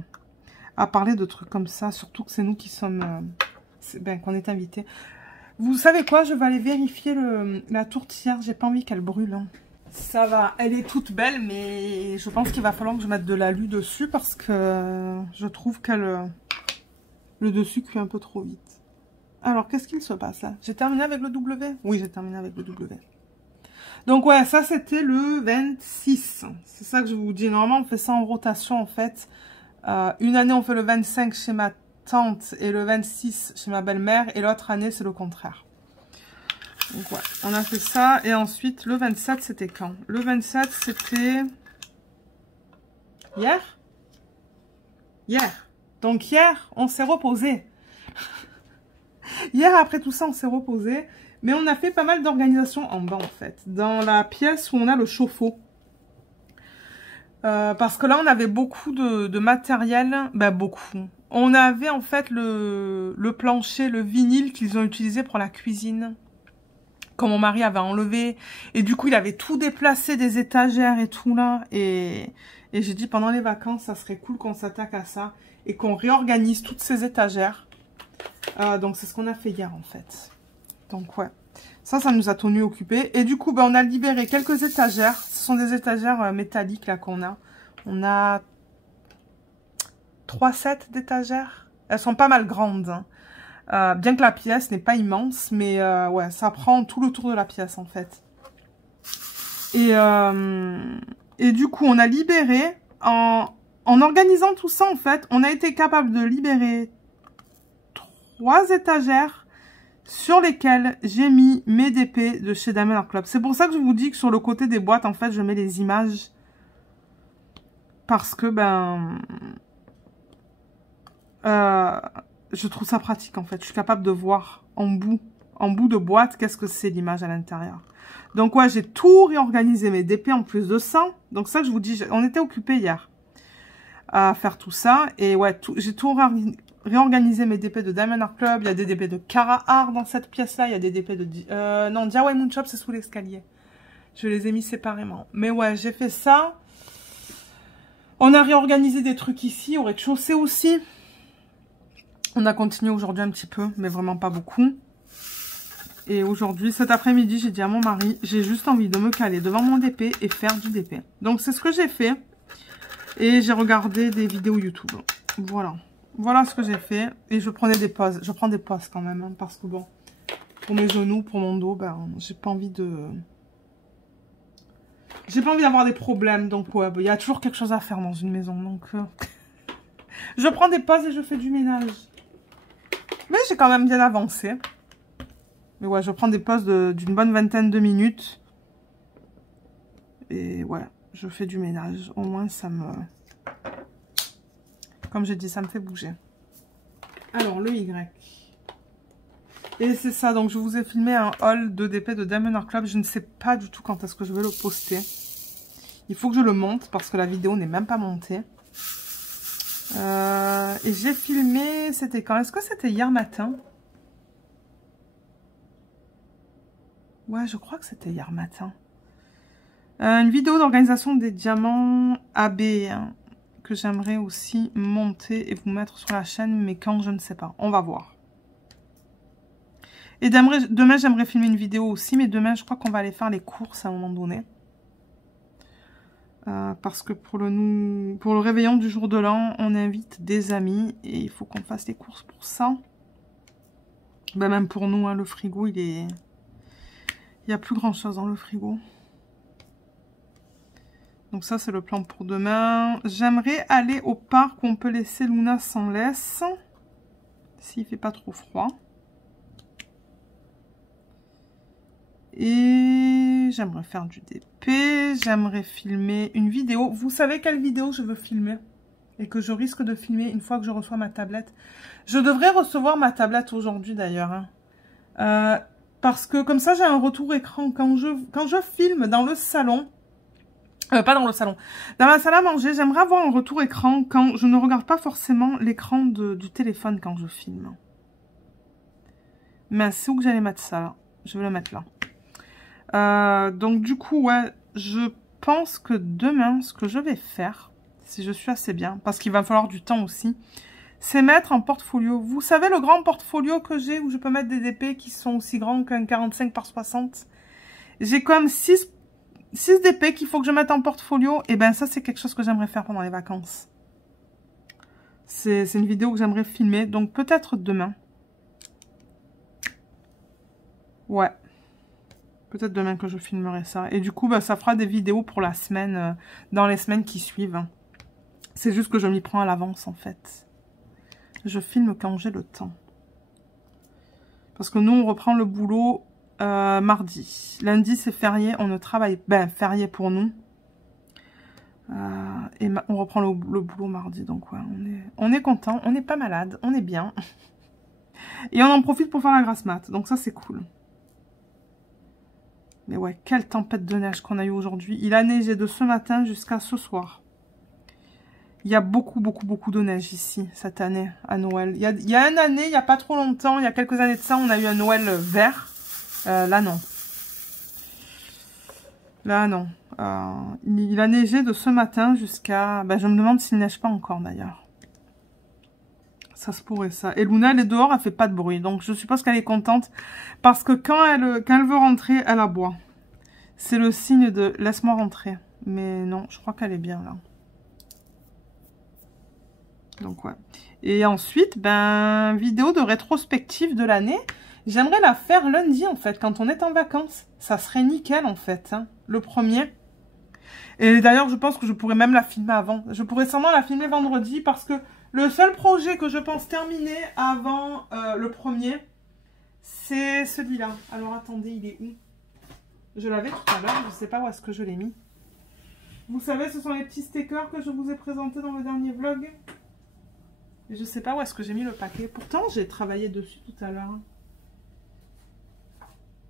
à parler de trucs comme ça, surtout que c'est nous qui sommes... qu'on est invités. Vous savez quoi? Je vais aller vérifier la tourtière. J'ai pas envie qu'elle brûle. Hein. Ça va. Elle est toute belle, mais je pense qu'il va falloir que je mette de l'alu dessus parce que je trouve que le dessus cuit un peu trop vite. Alors, qu'est-ce qu'il se passe là? J'ai terminé avec le W? Oui, j'ai terminé avec le W. Donc ouais, ça c'était le 26. C'est ça que je vous dis. Normalement, on fait ça en rotation en fait. Une année, on fait le 25 chez ma tante et le 26 chez ma belle-mère. Et l'autre année, c'est le contraire. Donc ouais, on a fait ça. Et ensuite, le 27, c'était quand? Le 27, c'était... hier? Hier. Donc hier, on s'est reposé. Hier, après tout ça, on s'est reposé. Mais on a fait pas mal d'organisation en bas, en fait. Dans la pièce où on a le chauffe-eau. Parce que là, on avait beaucoup de matériel. Ben, beaucoup. On avait, en fait, le plancher, le vinyle qu'ils ont utilisé pour la cuisine. Quand mon mari avait enlevé. Et du coup, il avait tout déplacé des étagères et tout, là. Et j'ai dit, pendant les vacances, ça serait cool qu'on s'attaque à ça. Et qu'on réorganise toutes ces étagères. Donc, c'est ce qu'on a fait hier, en fait. Donc ouais, ça nous a tenu occupés. Et du coup, ben, on a libéré quelques étagères. Ce sont des étagères métalliques là qu'on a. On a 3 sets d'étagères. Elles sont pas mal grandes. Hein. Bien que la pièce n'est pas immense, mais ouais, ça prend tout le tour de la pièce en fait. Et du coup, on a libéré, en organisant tout ça en fait, on a été capable de libérer 3 étagères sur lesquels j'ai mis mes DP de chez Diamond Art Club. C'est pour ça que je vous dis que sur le côté des boîtes, en fait, je mets les images. Parce que, je trouve ça pratique, en fait. Je suis capable de voir en bout de boîte, qu'est-ce que c'est l'image à l'intérieur. Donc, ouais, j'ai tout réorganisé, mes DP en plus de ça. Donc, ça, je vous dis, on était occupés hier à faire tout ça. Et ouais, j'ai tout réorganiser mes DP de Diamond Art Club. Il y a des DP de Cara Art dans cette pièce-là. Il y a des DP de... non, DIY Moon Shop, c'est sous l'escalier. Je les ai mis séparément. Mais ouais, j'ai fait ça. On a réorganisé des trucs ici, au rez-de-chaussée aussi. On a continué aujourd'hui un petit peu, mais vraiment pas beaucoup. Et aujourd'hui, cet après-midi, j'ai dit à mon mari, j'ai juste envie de me caler devant mon DP et faire du DP. Donc, c'est ce que j'ai fait. Et j'ai regardé des vidéos YouTube. Voilà. Voilà ce que j'ai fait. Et je prenais des pauses. Je prends des pauses quand même. Hein, parce que bon, pour mes genoux, pour mon dos, j'ai pas envie de... J'ai pas envie d'avoir des problèmes. Donc ouais, il y a toujours quelque chose à faire dans une maison. Donc je prends des pauses et je fais du ménage. Mais j'ai quand même bien avancé. Mais ouais, je prends des pauses d'une bonne vingtaine de minutes. Et ouais, je fais du ménage. Au moins, ça me... Comme j'ai dit, ça me fait bouger. Alors, le Y. Et c'est ça, donc je vous ai filmé un haul de DP de Diamond Art Club. Je ne sais pas du tout quand est-ce que je vais le poster. Il faut que je le monte parce que la vidéo n'est même pas montée. Et j'ai filmé, c'était quand? Est-ce que c'était hier matin? Ouais, je crois que c'était hier matin. Une vidéo d'organisation des diamants AB hein, que j'aimerais aussi monter et vous mettre sur la chaîne, mais quand, je ne sais pas. On va voir. Et demain, j'aimerais filmer une vidéo aussi, mais demain, je crois qu'on va aller faire les courses à un moment donné. Parce que pour le réveillon du jour de l'an, on invite des amis et il faut qu'on fasse les courses pour ça. Ben, même pour nous, hein, le frigo, il n'y a plus grand chose dans le frigo. Donc ça, c'est le plan pour demain. J'aimerais aller au parc où on peut laisser Luna sans laisse. S'il fait pas trop froid. Et j'aimerais faire du DP. J'aimerais filmer une vidéo. Vous savez quelle vidéo je veux filmer? Et que je risque de filmer une fois que je reçois ma tablette. Je devrais recevoir ma tablette aujourd'hui d'ailleurs. Hein. Parce que comme ça, j'ai un retour écran. Quand je filme dans le salon... pas dans le salon. Dans la salle à manger, j'aimerais avoir un retour écran quand je ne regarde pas forcément l'écran du téléphone quand je filme. Mais c'est où que j'allais mettre ça là? Je vais le mettre là. Donc du coup, ouais, je pense que demain, ce que je vais faire, si je suis assez bien, parce qu'il va falloir du temps aussi, c'est mettre un portfolio. Vous savez le grand portfolio que j'ai où je peux mettre des DP qui sont aussi grands qu'un 45 par 60. J'ai comme 6 DP qu'il faut que je mette en portfolio. Et ben ça, c'est quelque chose que j'aimerais faire pendant les vacances. C'est une vidéo que j'aimerais filmer. Donc peut-être demain. Ouais. Peut-être demain que je filmerai ça. Et du coup, bah, ça fera des vidéos pour la semaine, dans les semaines qui suivent. C'est juste que je m'y prends à l'avance, en fait. Je filme quand j'ai le temps. Parce que nous, on reprend le boulot mardi. Lundi, c'est férié. On ne travaille... Ben, férié pour nous. Et on reprend le boulot mardi. Donc, ouais, on est content. On n'est pas malade. On est bien. Et on en profite pour faire la grasse mat. Donc, ça, c'est cool. Mais ouais, quelle tempête de neige qu'on a eu aujourd'hui. Il a neigé de ce matin jusqu'à ce soir. Il y a beaucoup de neige ici, cette année, à Noël. Il y a une année, il n'y a pas trop longtemps, il y a quelques années de ça, on a eu un Noël vert. Là, non. Là, non. Il a neigé de ce matin jusqu'à... Ben, je me demande s'il neige pas encore, d'ailleurs. Ça se pourrait, ça. Et Luna, elle est dehors, elle fait pas de bruit. Donc, je suppose qu'elle est contente. Parce que quand elle veut rentrer, elle aboie. C'est le signe de « laisse-moi rentrer ». Mais non, je crois qu'elle est bien, là. Donc, ouais. Et ensuite, ben, vidéo de rétrospective de l'année. J'aimerais la faire lundi, en fait, quand on est en vacances. Ça serait nickel, en fait, hein, le premier. Et d'ailleurs, je pense que je pourrais même la filmer avant. Je pourrais sûrement la filmer vendredi parce que le seul projet que je pense terminer avant le premier, c'est celui-là. Alors, attendez, il est où? Je l'avais tout à l'heure, je ne sais pas où est-ce que je l'ai mis. Vous savez, ce sont les petits stickers que je vous ai présentés dans le dernier vlog. Et je ne sais pas où est-ce que j'ai mis le paquet. Pourtant, j'ai travaillé dessus tout à l'heure.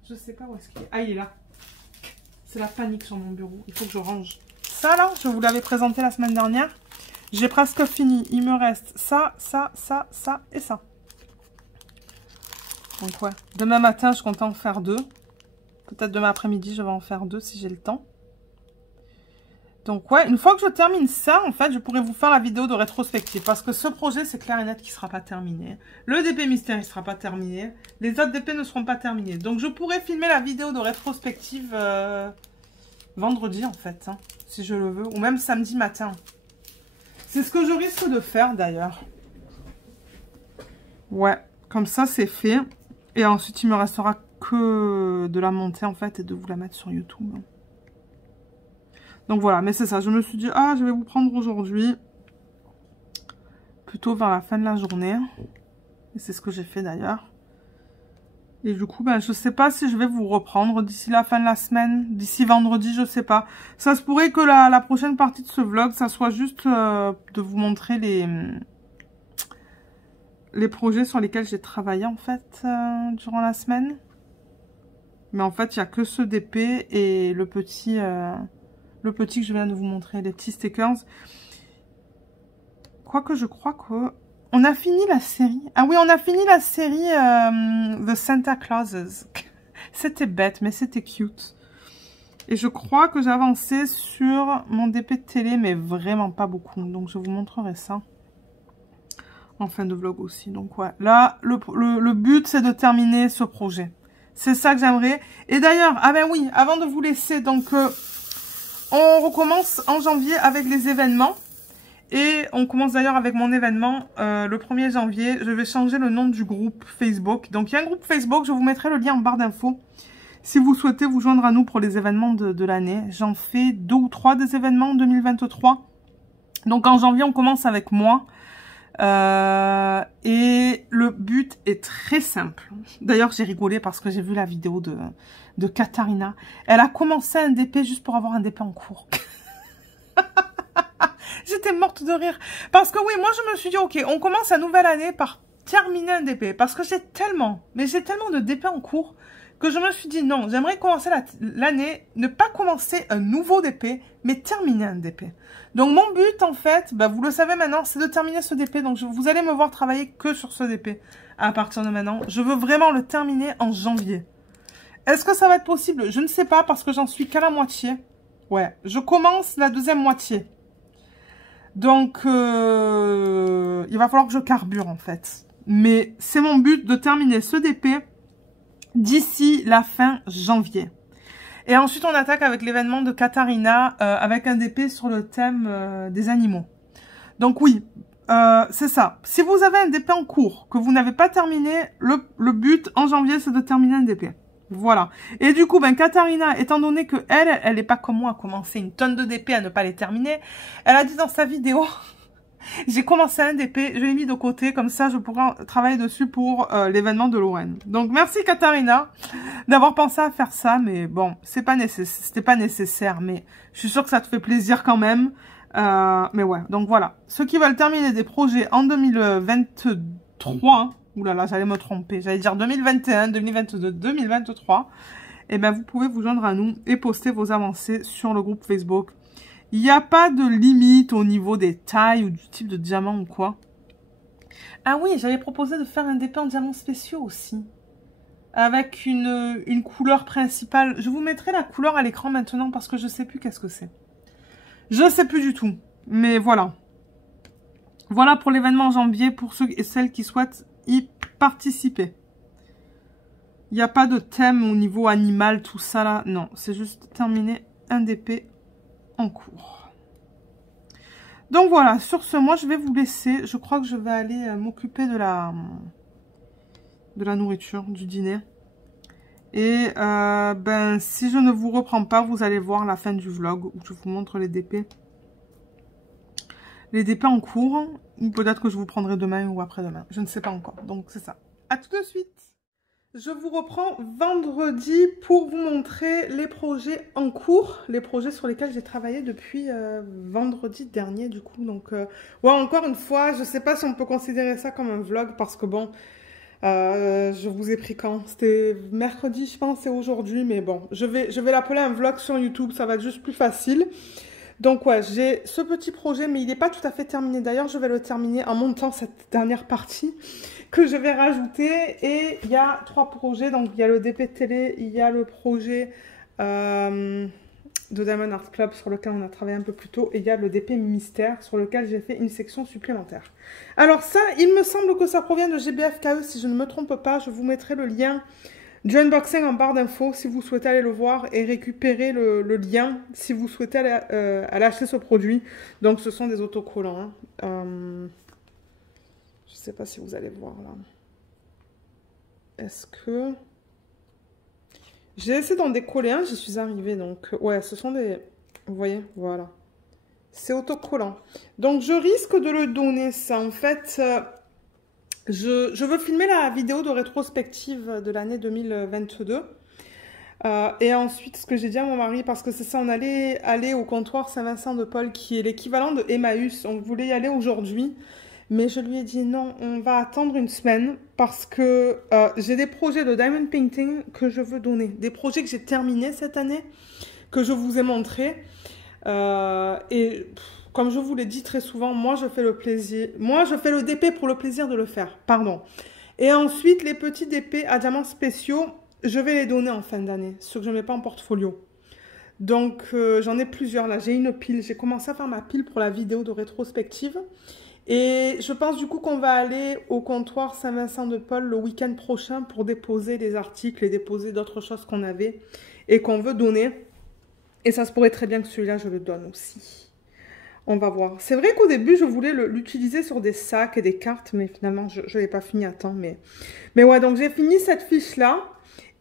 Je ne sais pas où est-ce qu'il est. Ah, il est là. C'est la panique sur mon bureau. Il faut que je range. Ça, là, je vous l'avais présenté la semaine dernière. J'ai presque fini. Il me reste ça, ça, ça, ça et ça. Donc, ouais. Demain matin, je compte en faire 2. Peut-être demain après-midi, je vais en faire 2 si j'ai le temps. Donc, ouais. Une fois que je termine ça, en fait, je pourrais vous faire la vidéo de rétrospective. Parce que ce projet, c'est clair et net qui ne sera pas terminé. Le DP mystère, il ne sera pas terminé. Les autres DP ne seront pas terminés. Donc, je pourrais filmer la vidéo de rétrospective vendredi, en fait. Hein, si je le veux. Ou même samedi matin. C'est ce que je risque de faire, d'ailleurs. Ouais. Comme ça, c'est fait. Et ensuite, il me restera que de la monter, en fait, et de vous la mettre sur YouTube. Donc, voilà. Mais c'est ça. Je me suis dit, ah, je vais vous prendre aujourd'hui. Plutôt vers la fin de la journée. Et c'est ce que j'ai fait, d'ailleurs. Et du coup, ben, je sais pas si je vais vous reprendre d'ici la fin de la semaine. D'ici vendredi, je sais pas. Ça se pourrait que la prochaine partie de ce vlog, ça soit juste de vous montrer les projets sur lesquels j'ai travaillé, en fait, durant la semaine. Mais en fait, il n'y a que ce DP et le petit que je viens de vous montrer, les petits stickers. Quoique, je crois que... On a fini la série. Ah oui, on a fini la série The Santa Clauses. C'était bête, mais c'était cute. Et je crois que j'ai avancé sur mon DP de télé, mais vraiment pas beaucoup. Donc, je vous montrerai ça en fin de vlog aussi. Donc, ouais. Là, le but, c'est de terminer ce projet. C'est ça que j'aimerais. Et d'ailleurs, ah ben oui, avant de vous laisser, donc, on recommence en janvier avec les événements. Et on commence d'ailleurs avec mon événement le 1er janvier. Je vais changer le nom du groupe Facebook. Donc, il y a un groupe Facebook. Je vous mettrai le lien en barre d'infos. Si vous souhaitez vous joindre à nous pour les événements de l'année, j'en fais 2 ou 3 des événements en 2023. Donc en janvier, on commence avec moi. Et le but est très simple. D'ailleurs, j'ai rigolé parce que j'ai vu la vidéo de Katharina. Elle a commencé un DP juste pour avoir un DP en cours. J'étais morte de rire. Parce que oui, moi je me suis dit, ok, on commence la nouvelle année par terminer un DP. Parce que j'ai tellement de DP en cours que je me suis dit non, j'aimerais commencer l'année, ne pas commencer un nouveau DP, mais terminer un DP. Donc mon but en fait, bah, vous le savez maintenant, c'est de terminer ce DP. Donc vous allez me voir travailler que sur ce DP à partir de maintenant. Je veux vraiment le terminer en janvier. Est-ce que ça va être possible? Je ne sais pas parce que j'en suis qu'à la moitié. Ouais, je commence la deuxième moitié. Donc il va falloir que je carbure en fait. Mais c'est mon but de terminer ce DP d'ici la fin janvier. Et ensuite, on attaque avec l'événement de Katharina avec un DP sur le thème des animaux. Donc oui, c'est ça. Si vous avez un DP en cours, que vous n'avez pas terminé, le but en janvier, c'est de terminer un DP. Voilà. Et du coup, ben Katharina, étant donné que elle n'est pas comme moi à commencer une tonne de DP à ne pas les terminer, elle a dit dans sa vidéo... J'ai commencé un DP, je l'ai mis de côté, comme ça je pourrai travailler dessus pour l'événement de Lorraine. Donc merci Katharina d'avoir pensé à faire ça, mais bon, c'était pas nécessaire, mais je suis sûre que ça te fait plaisir quand même. Mais ouais, donc voilà. Ceux qui veulent terminer des projets en 2023, hein, oulala, j'allais me tromper, j'allais dire 2021, 2022, 2023, et ben vous pouvez vous joindre à nous et poster vos avancées sur le groupe Facebook. Il n'y a pas de limite au niveau des tailles ou du type de diamant ou quoi. Ah oui, j'avais proposé de faire un DP en diamants spéciaux aussi. Avec une couleur principale. Je vous mettrai la couleur à l'écran maintenant parce que je ne sais plus qu'est-ce que c'est. Je ne sais plus du tout. Mais voilà. Voilà pour l'événement en janvier pour ceux et celles qui souhaitent y participer. Il n'y a pas de thème au niveau animal, tout ça là. Non, c'est juste terminer un DP en cours. Donc voilà, sur ce, moi je vais vous laisser. Je crois que je vais aller m'occuper de la nourriture, du dîner. Et ben si je ne vous reprends pas, vous allez voir la fin du vlog où je vous montre les DP. Les DP en cours. Ou peut-être que je vous prendrai demain ou après-demain. Je ne sais pas encore. Donc c'est ça. À tout de suite. Je vous reprends vendredi pour vous montrer les projets en cours, les projets sur lesquels j'ai travaillé depuis vendredi dernier du coup. Donc, ouais, encore une fois, je ne sais pas si on peut considérer ça comme un vlog parce que bon, je vous ai pris quand? C'était mercredi, je pense, et aujourd'hui, mais bon, je vais l'appeler un vlog sur YouTube, ça va être juste plus facile. Donc ouais, j'ai ce petit projet, mais il n'est pas tout à fait terminé. D'ailleurs, je vais le terminer en montant cette dernière partie que je vais rajouter. Et il y a 3 projets. Donc il y a le DP de télé, il y a le projet de Diamond Art Club sur lequel on a travaillé un peu plus tôt. Et il y a le DP mystère sur lequel j'ai fait une section supplémentaire. Alors ça, il me semble que ça provient de GBFKE si je ne me trompe pas. Je vous mettrai le lien du unboxing en barre d'infos si vous souhaitez aller le voir et récupérer le lien si vous souhaitez aller acheter ce produit. Donc ce sont des autocollants. Hein. Je ne sais pas si vous allez voir là. Est-ce que... J'ai essayé d'en décoller un, j'y suis arrivée. Donc ouais, ce sont des... Vous voyez, voilà. C'est autocollant. Donc je risque de le donner ça. En fait... Je veux filmer la vidéo de rétrospective de l'année 2022. Et ensuite, ce que j'ai dit à mon mari, parce que c'est ça, on allait aller au comptoir Saint-Vincent-de-Paul, qui est l'équivalent de Emmaüs. On voulait y aller aujourd'hui. Mais je lui ai dit non, on va attendre une semaine parce que j'ai des projets de diamond painting que je veux donner. Des projets que j'ai terminés cette année, que je vous ai montrés. Comme je vous l'ai dit très souvent, moi je fais le plaisir. Moi je fais le DP pour le plaisir de le faire. Pardon. Et ensuite les petits DP à diamants spéciaux, je vais les donner en fin d'année, ceux que je ne mets pas en portfolio. Donc, j'en ai plusieurs là. J'ai une pile. J'ai commencé à faire ma pile pour la vidéo de rétrospective. Et je pense du coup qu'on va aller au comptoir Saint-Vincent-de-Paul le week-end prochain pour déposer des articles et déposer d'autres choses qu'on avait et qu'on veut donner. Et ça se pourrait très bien que celui-là, je le donne aussi. On va voir. C'est vrai qu'au début, je voulais l'utiliser sur des sacs et des cartes, mais finalement, je ne l'ai pas fini à temps. Mais ouais, donc j'ai fini cette fiche-là.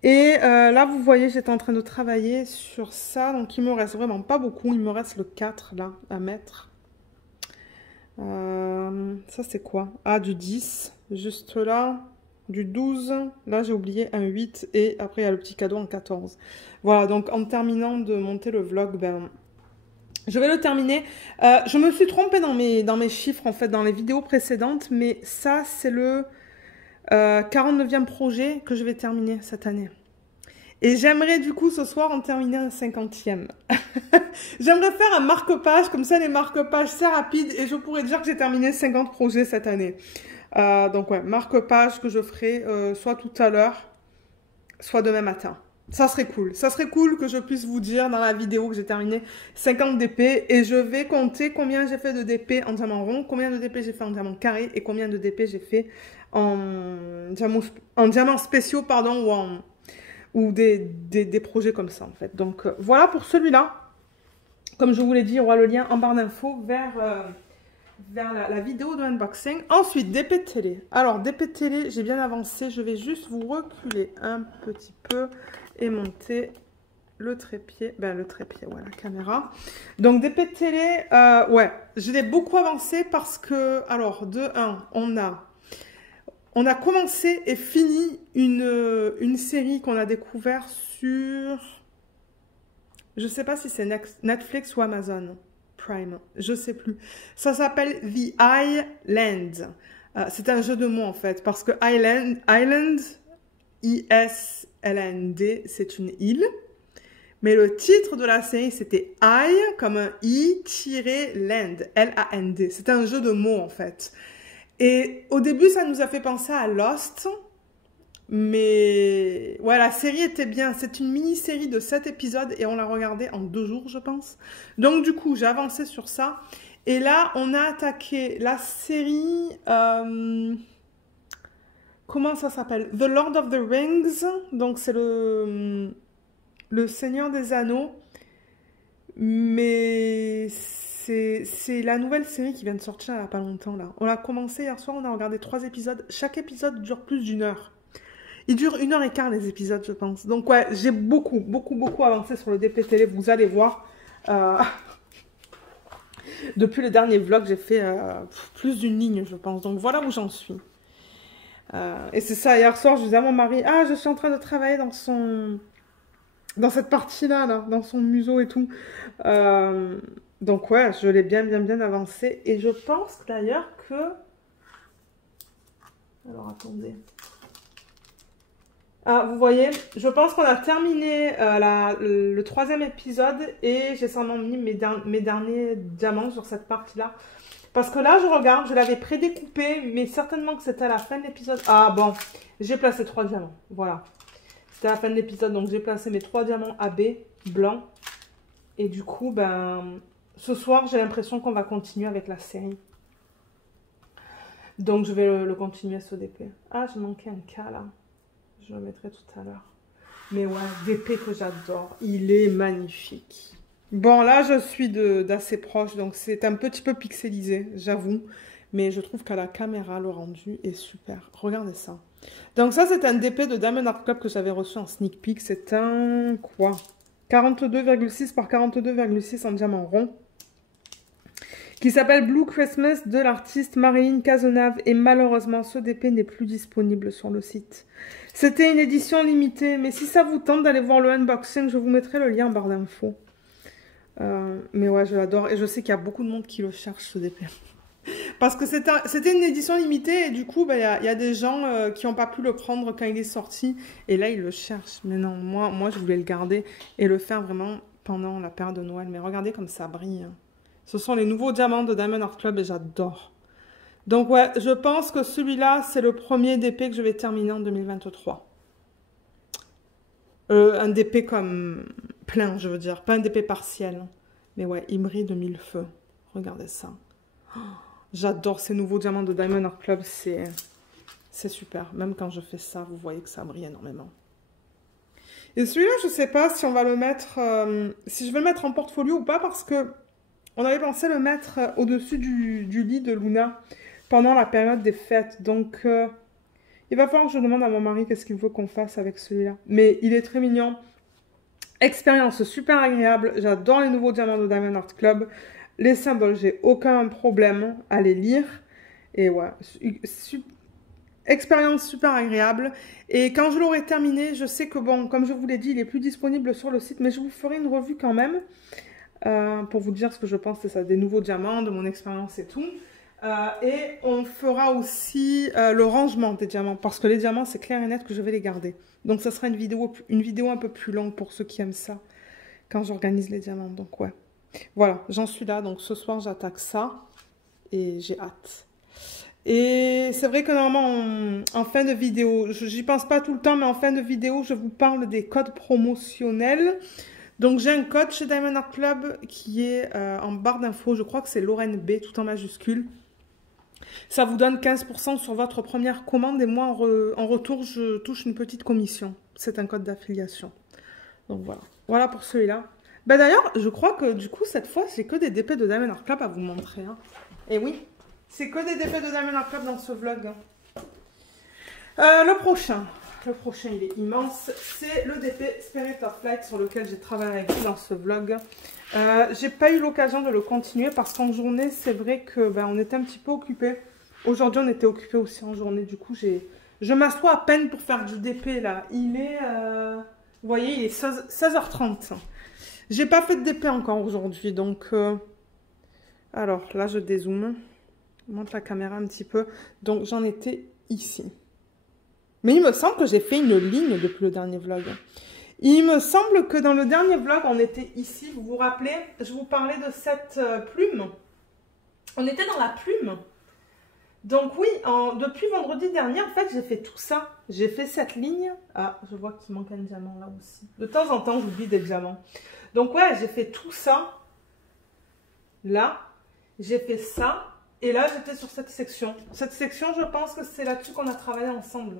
Et là, vous voyez, j'étais en train de travailler sur ça. Donc, il me reste vraiment pas beaucoup. Il me reste le 4, là, à mettre. Ça, c'est quoi? Ah, du 10. Juste là. Du 12. Là, j'ai oublié un 8. Et après, il y a le petit cadeau en 14. Voilà, donc en terminant de monter le vlog, ben... je vais le terminer. Je me suis trompée dans mes chiffres, en fait, dans les vidéos précédentes. Mais ça, c'est le 49e projet que je vais terminer cette année. Et j'aimerais du coup ce soir en terminer un 50e. J'aimerais faire un marque-page, comme ça les marque-pages c'est rapide et je pourrais dire que j'ai terminé 50 projets cette année. Donc ouais, marque-page que je ferai soit tout à l'heure, soit demain matin. Ça serait cool. Ça serait cool que je puisse vous dire dans la vidéo que j'ai terminé 50 DP et je vais compter combien j'ai fait de DP en diamant rond, combien de DP j'ai fait en diamant carré et combien de DP j'ai fait en diamants spéciaux, pardon, ou des projets comme ça en fait. Donc voilà pour celui-là. Comme je vous l'ai dit, il y aura le lien en barre d'infos vers la vidéo de unboxing. Ensuite, DP télé. Alors, DP télé, j'ai bien avancé. Je vais juste vous reculer un petit peu et monter le trépied. Ben, le trépied, ouais, la caméra. Donc, DP télé, ouais, je l'ai beaucoup avancé parce que, alors, de 1, on a commencé et fini une série qu'on a découvert sur... Je ne sais pas si c'est Netflix ou Amazon Prime. Je ne sais plus. Ça s'appelle The Island. C'est un jeu de mots en fait. Parce que Island, I-S-L-N-D, c'est une île. Mais le titre de la série, c'était I comme un I-land. L-A-N-D. C'est un jeu de mots en fait. Et au début, ça nous a fait penser à Lost. Mais ouais, la série était bien. C'est une mini-série de 7 épisodes et on l'a regardée en 2 jours, je pense. Donc du coup, j'ai avancé sur ça. Et là, on a attaqué la série... comment ça s'appelle? The Lord of the Rings. Donc c'est le Seigneur des Anneaux. Mais... c'est la nouvelle série qui vient de sortir il n'y a pas longtemps, là. On l'a commencé hier soir, on a regardé 3 épisodes. Chaque épisode dure plus d'1 heure. Il dure 1h15 les épisodes, je pense. Donc ouais, j'ai beaucoup avancé sur le DP télé, vous allez voir. Depuis le dernier vlog, j'ai fait plus d'une ligne, je pense. Donc voilà où j'en suis. Et c'est ça, hier soir, je disais à mon mari, ah, je suis en train de travailler dans cette partie-là, là, dans son museau et tout. Donc ouais, je l'ai bien avancé. Et je pense d'ailleurs que... Alors attendez. Ah, vous voyez, je pense qu'on a terminé le 3e épisode et j'ai seulement mis mes derniers diamants sur cette partie-là. Parce que là, je regarde, je l'avais prédécoupé, mais certainement que c'était à la fin de l'épisode. Ah bon, j'ai placé 3 diamants, voilà. C'était à la fin de l'épisode, donc j'ai placé mes 3 diamants AB blancs. Et du coup, ben, ce soir, j'ai l'impression qu'on va continuer avec la série. Donc je vais le continuer ce DP. Ah, j'ai manqué un cas là. Je le mettrai tout à l'heure. Mais ouais, DP que j'adore. Il est magnifique. Bon, là, je suis d'assez proche. Donc, c'est un petit peu pixelisé, j'avoue. Mais je trouve qu'à la caméra, le rendu est super. Regardez ça. Donc, ça, c'est un DP de Diamond Art Club que j'avais reçu en sneak peek. C'est un... quoi? 42,6 par 42,6 en diamant rond. Qui s'appelle Blue Christmas de l'artiste Marilyn Cazenave. Et malheureusement, ce DP n'est plus disponible sur le site. C'était une édition limitée, mais si ça vous tente d'aller voir le unboxing, je vous mettrai le lien en barre d'infos. Mais ouais, je l'adore. Et je sais qu'il y a beaucoup de monde qui le cherche, ce DP. Parce que c'était une édition limitée et du coup, bah, y a des gens qui n'ont pas pu le prendre quand il est sorti. Et là, ils le cherchent. Mais non, moi, je voulais le garder et le faire vraiment pendant la période de Noël. Mais regardez comme ça brille. Ce sont les nouveaux diamants de Diamond Art Club et j'adore. Donc ouais, je pense que celui-là, c'est le premier DP que je vais terminer en 2023. Un DP comme plein, je veux dire. Pas un DP partiel. Mais ouais, Imri de mille feux. Regardez ça. Oh, j'adore ces nouveaux diamants de Diamond Art Club. C'est super. Même quand je fais ça, vous voyez que ça brille énormément. Et celui-là, je sais pas si on va le mettre... si je vais le mettre en portfolio ou pas, parce que on avait pensé le mettre au-dessus du lit de Luna pendant la période des fêtes. Donc, il va falloir que je demande à mon mari qu'est-ce qu'il veut qu'on fasse avec celui-là. Mais il est très mignon. Expérience super agréable. J'adore les nouveaux diamants de Diamond Art Club. Les symboles, j'ai aucun problème à les lire. Et ouais, expérience super agréable. Et quand je l'aurai terminé, je sais que bon, comme je vous l'ai dit, il est plus disponible sur le site. Mais je vous ferai une revue quand même. Pour vous dire ce que je pense de ça, des nouveaux diamants, de mon expérience et tout. Et on fera aussi le rangement des diamants, parce que les diamants, c'est clair et net que je vais les garder. Donc ça sera une vidéo un peu plus longue pour ceux qui aiment ça, quand j'organise les diamants. Donc ouais, voilà, j'en suis là. Donc ce soir, j'attaque ça et j'ai hâte. Et c'est vrai que normalement, en fin de vidéo, j'y pense pas tout le temps, mais en fin de vidéo, je vous parle des codes promotionnels. Donc j'ai un code chez Diamond Art Club qui est en barre d'infos, je crois que c'est Lorraine B, tout en majuscule. Ça vous donne 15% sur votre première commande et moi en retour je touche une petite commission. C'est un code d'affiliation. Donc voilà, voilà pour celui-là. Ben d'ailleurs, je crois que du coup cette fois j'ai que des DP de Diamond Art Club à vous montrer. Hein. Et oui, c'est que des DP de Diamond Art Club dans ce vlog. Le prochain, il est immense. C'est le DP Spirit of Light sur lequel j'ai travaillé avec vous dans ce vlog. J'ai pas eu l'occasion de le continuer parce qu'en journée, c'est vrai que on était un petit peu occupés. Aujourd'hui, on était occupés aussi en journée. Du coup, je m'assois à peine pour faire du DP là. Il est, vous voyez, il est 16h30. J'ai pas fait de DP encore aujourd'hui. Donc, alors là, je dézoome. Je monte la caméra un petit peu. Donc, j'en étais ici. Mais il me semble que j'ai fait une ligne depuis le dernier vlog. Il me semble que dans le dernier vlog, on était ici. Vous vous rappelez? Je vous parlais de cette plume. On était dans la plume. Donc oui, depuis vendredi dernier, en fait, j'ai fait tout ça. J'ai fait cette ligne. Ah, je vois qu'il manque un diamant là aussi. De temps en temps, j'oublie des diamants. Donc ouais, j'ai fait tout ça. Là, j'ai fait ça. Et là, j'étais sur cette section. Cette section, je pense que c'est là-dessus qu'on a travaillé ensemble.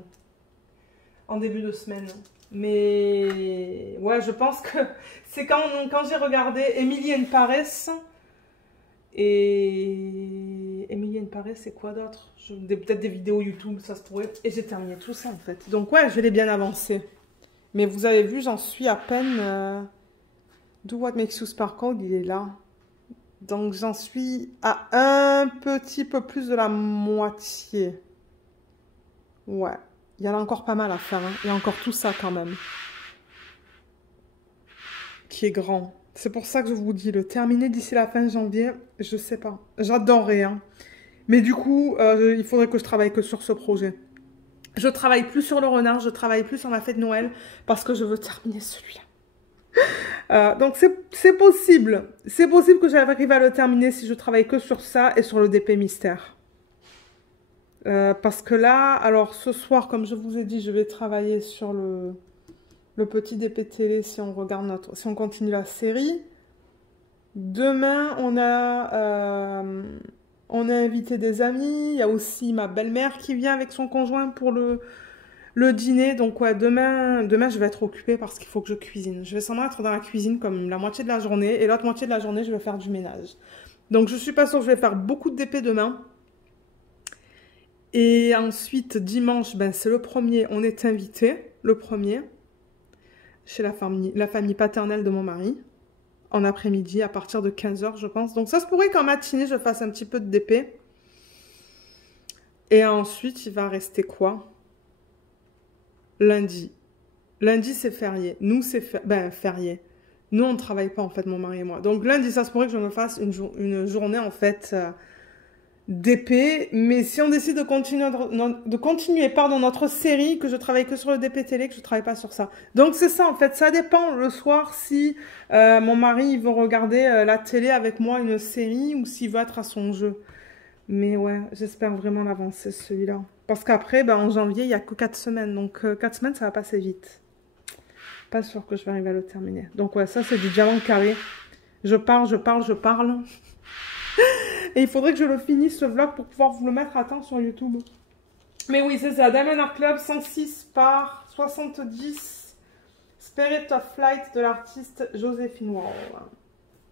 En début de semaine. Mais ouais, je pense que c'est quand j'ai regardé Emily in Paris. Et Emily in Paris, c'est quoi d'autre? Peut-être des vidéos YouTube, ça se pourrait. Et j'ai terminé tout ça en fait. Donc ouais, je l'ai bien avancé. Mais vous avez vu, j'en suis à peine... Do What Makes You Sparkle, il est là. Donc j'en suis à un petit peu plus de la moitié. Ouais. Il y en a encore pas mal à faire. Hein. Il y a encore tout ça quand même. Qui est grand. C'est pour ça que je vous dis, le terminer d'ici la fin janvier, je sais pas. J'adorerais. Hein. Mais du coup, il faudrait que je travaille que sur ce projet. Je travaille plus sur le renard, je travaille plus sur ma fête de Noël. Parce que je veux terminer celui-là. Donc c'est possible. C'est possible que j'arrive à le terminer si je travaille que sur ça et sur le DP mystère. Parce que là, alors ce soir, comme je vous ai dit, je vais travailler sur le petit DP télé si on regarde si on continue la série. Demain, on a invité des amis. Il y a aussi ma belle-mère qui vient avec son conjoint pour le dîner. Donc ouais, demain, je vais être occupée parce qu'il faut que je cuisine. Je vais sans doute être dans la cuisine comme la moitié de la journée. Et l'autre moitié de la journée, je vais faire du ménage. Donc je suis pas sûre que je vais faire beaucoup de DP demain. Et ensuite, dimanche, c'est le premier, on est invité, le premier, chez la famille paternelle de mon mari, en après-midi, à partir de 15h, je pense. Donc ça se pourrait qu'en matinée, je fasse un petit peu de DP. Et ensuite, il va rester quoi? Lundi. Lundi, c'est férié. Nous, c'est férié. Nous, on ne travaille pas, en fait, mon mari et moi. Donc lundi, ça se pourrait que je me fasse une journée, en fait... DP, mais si on décide de continuer notre série, que je travaille que sur le DP télé, que je travaille pas sur ça. Donc c'est ça en fait, ça dépend le soir si mon mari il veut regarder la télé avec moi une série ou s'il veut être à son jeu. Mais ouais, j'espère vraiment l'avancer celui-là. Parce qu'après, en janvier, il n'y a que 4 semaines, donc 4 semaines ça va passer vite. Pas sûr que je vais arriver à le terminer. Donc ouais, ça c'est du diamant carré. Je parle. Et il faudrait que je le finisse ce vlog pour pouvoir vous le mettre à temps sur YouTube. Mais oui, c'est ça. Diamond Art Club 106 par 70. Spirit of Flight de l'artiste Joséphine Wall.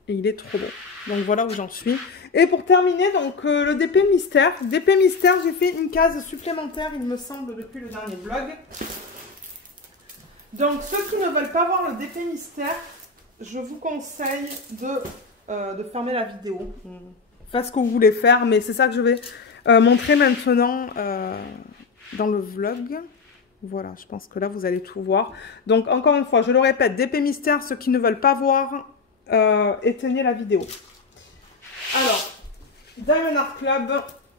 Et il est trop beau. Donc voilà où j'en suis. Et pour terminer, donc le DP Mystère. DP Mystère, j'ai fait une case supplémentaire, il me semble, depuis le dernier vlog. Donc ceux qui ne veulent pas voir le DP Mystère, je vous conseille de fermer la vidéo. Faites ce que vous voulez faire, mais c'est ça que je vais montrer maintenant dans le vlog. Voilà, je pense que là, vous allez tout voir. Donc, encore une fois, je le répète, DP Mystère, ceux qui ne veulent pas voir, éteignez la vidéo. Alors, Diamond Art Club,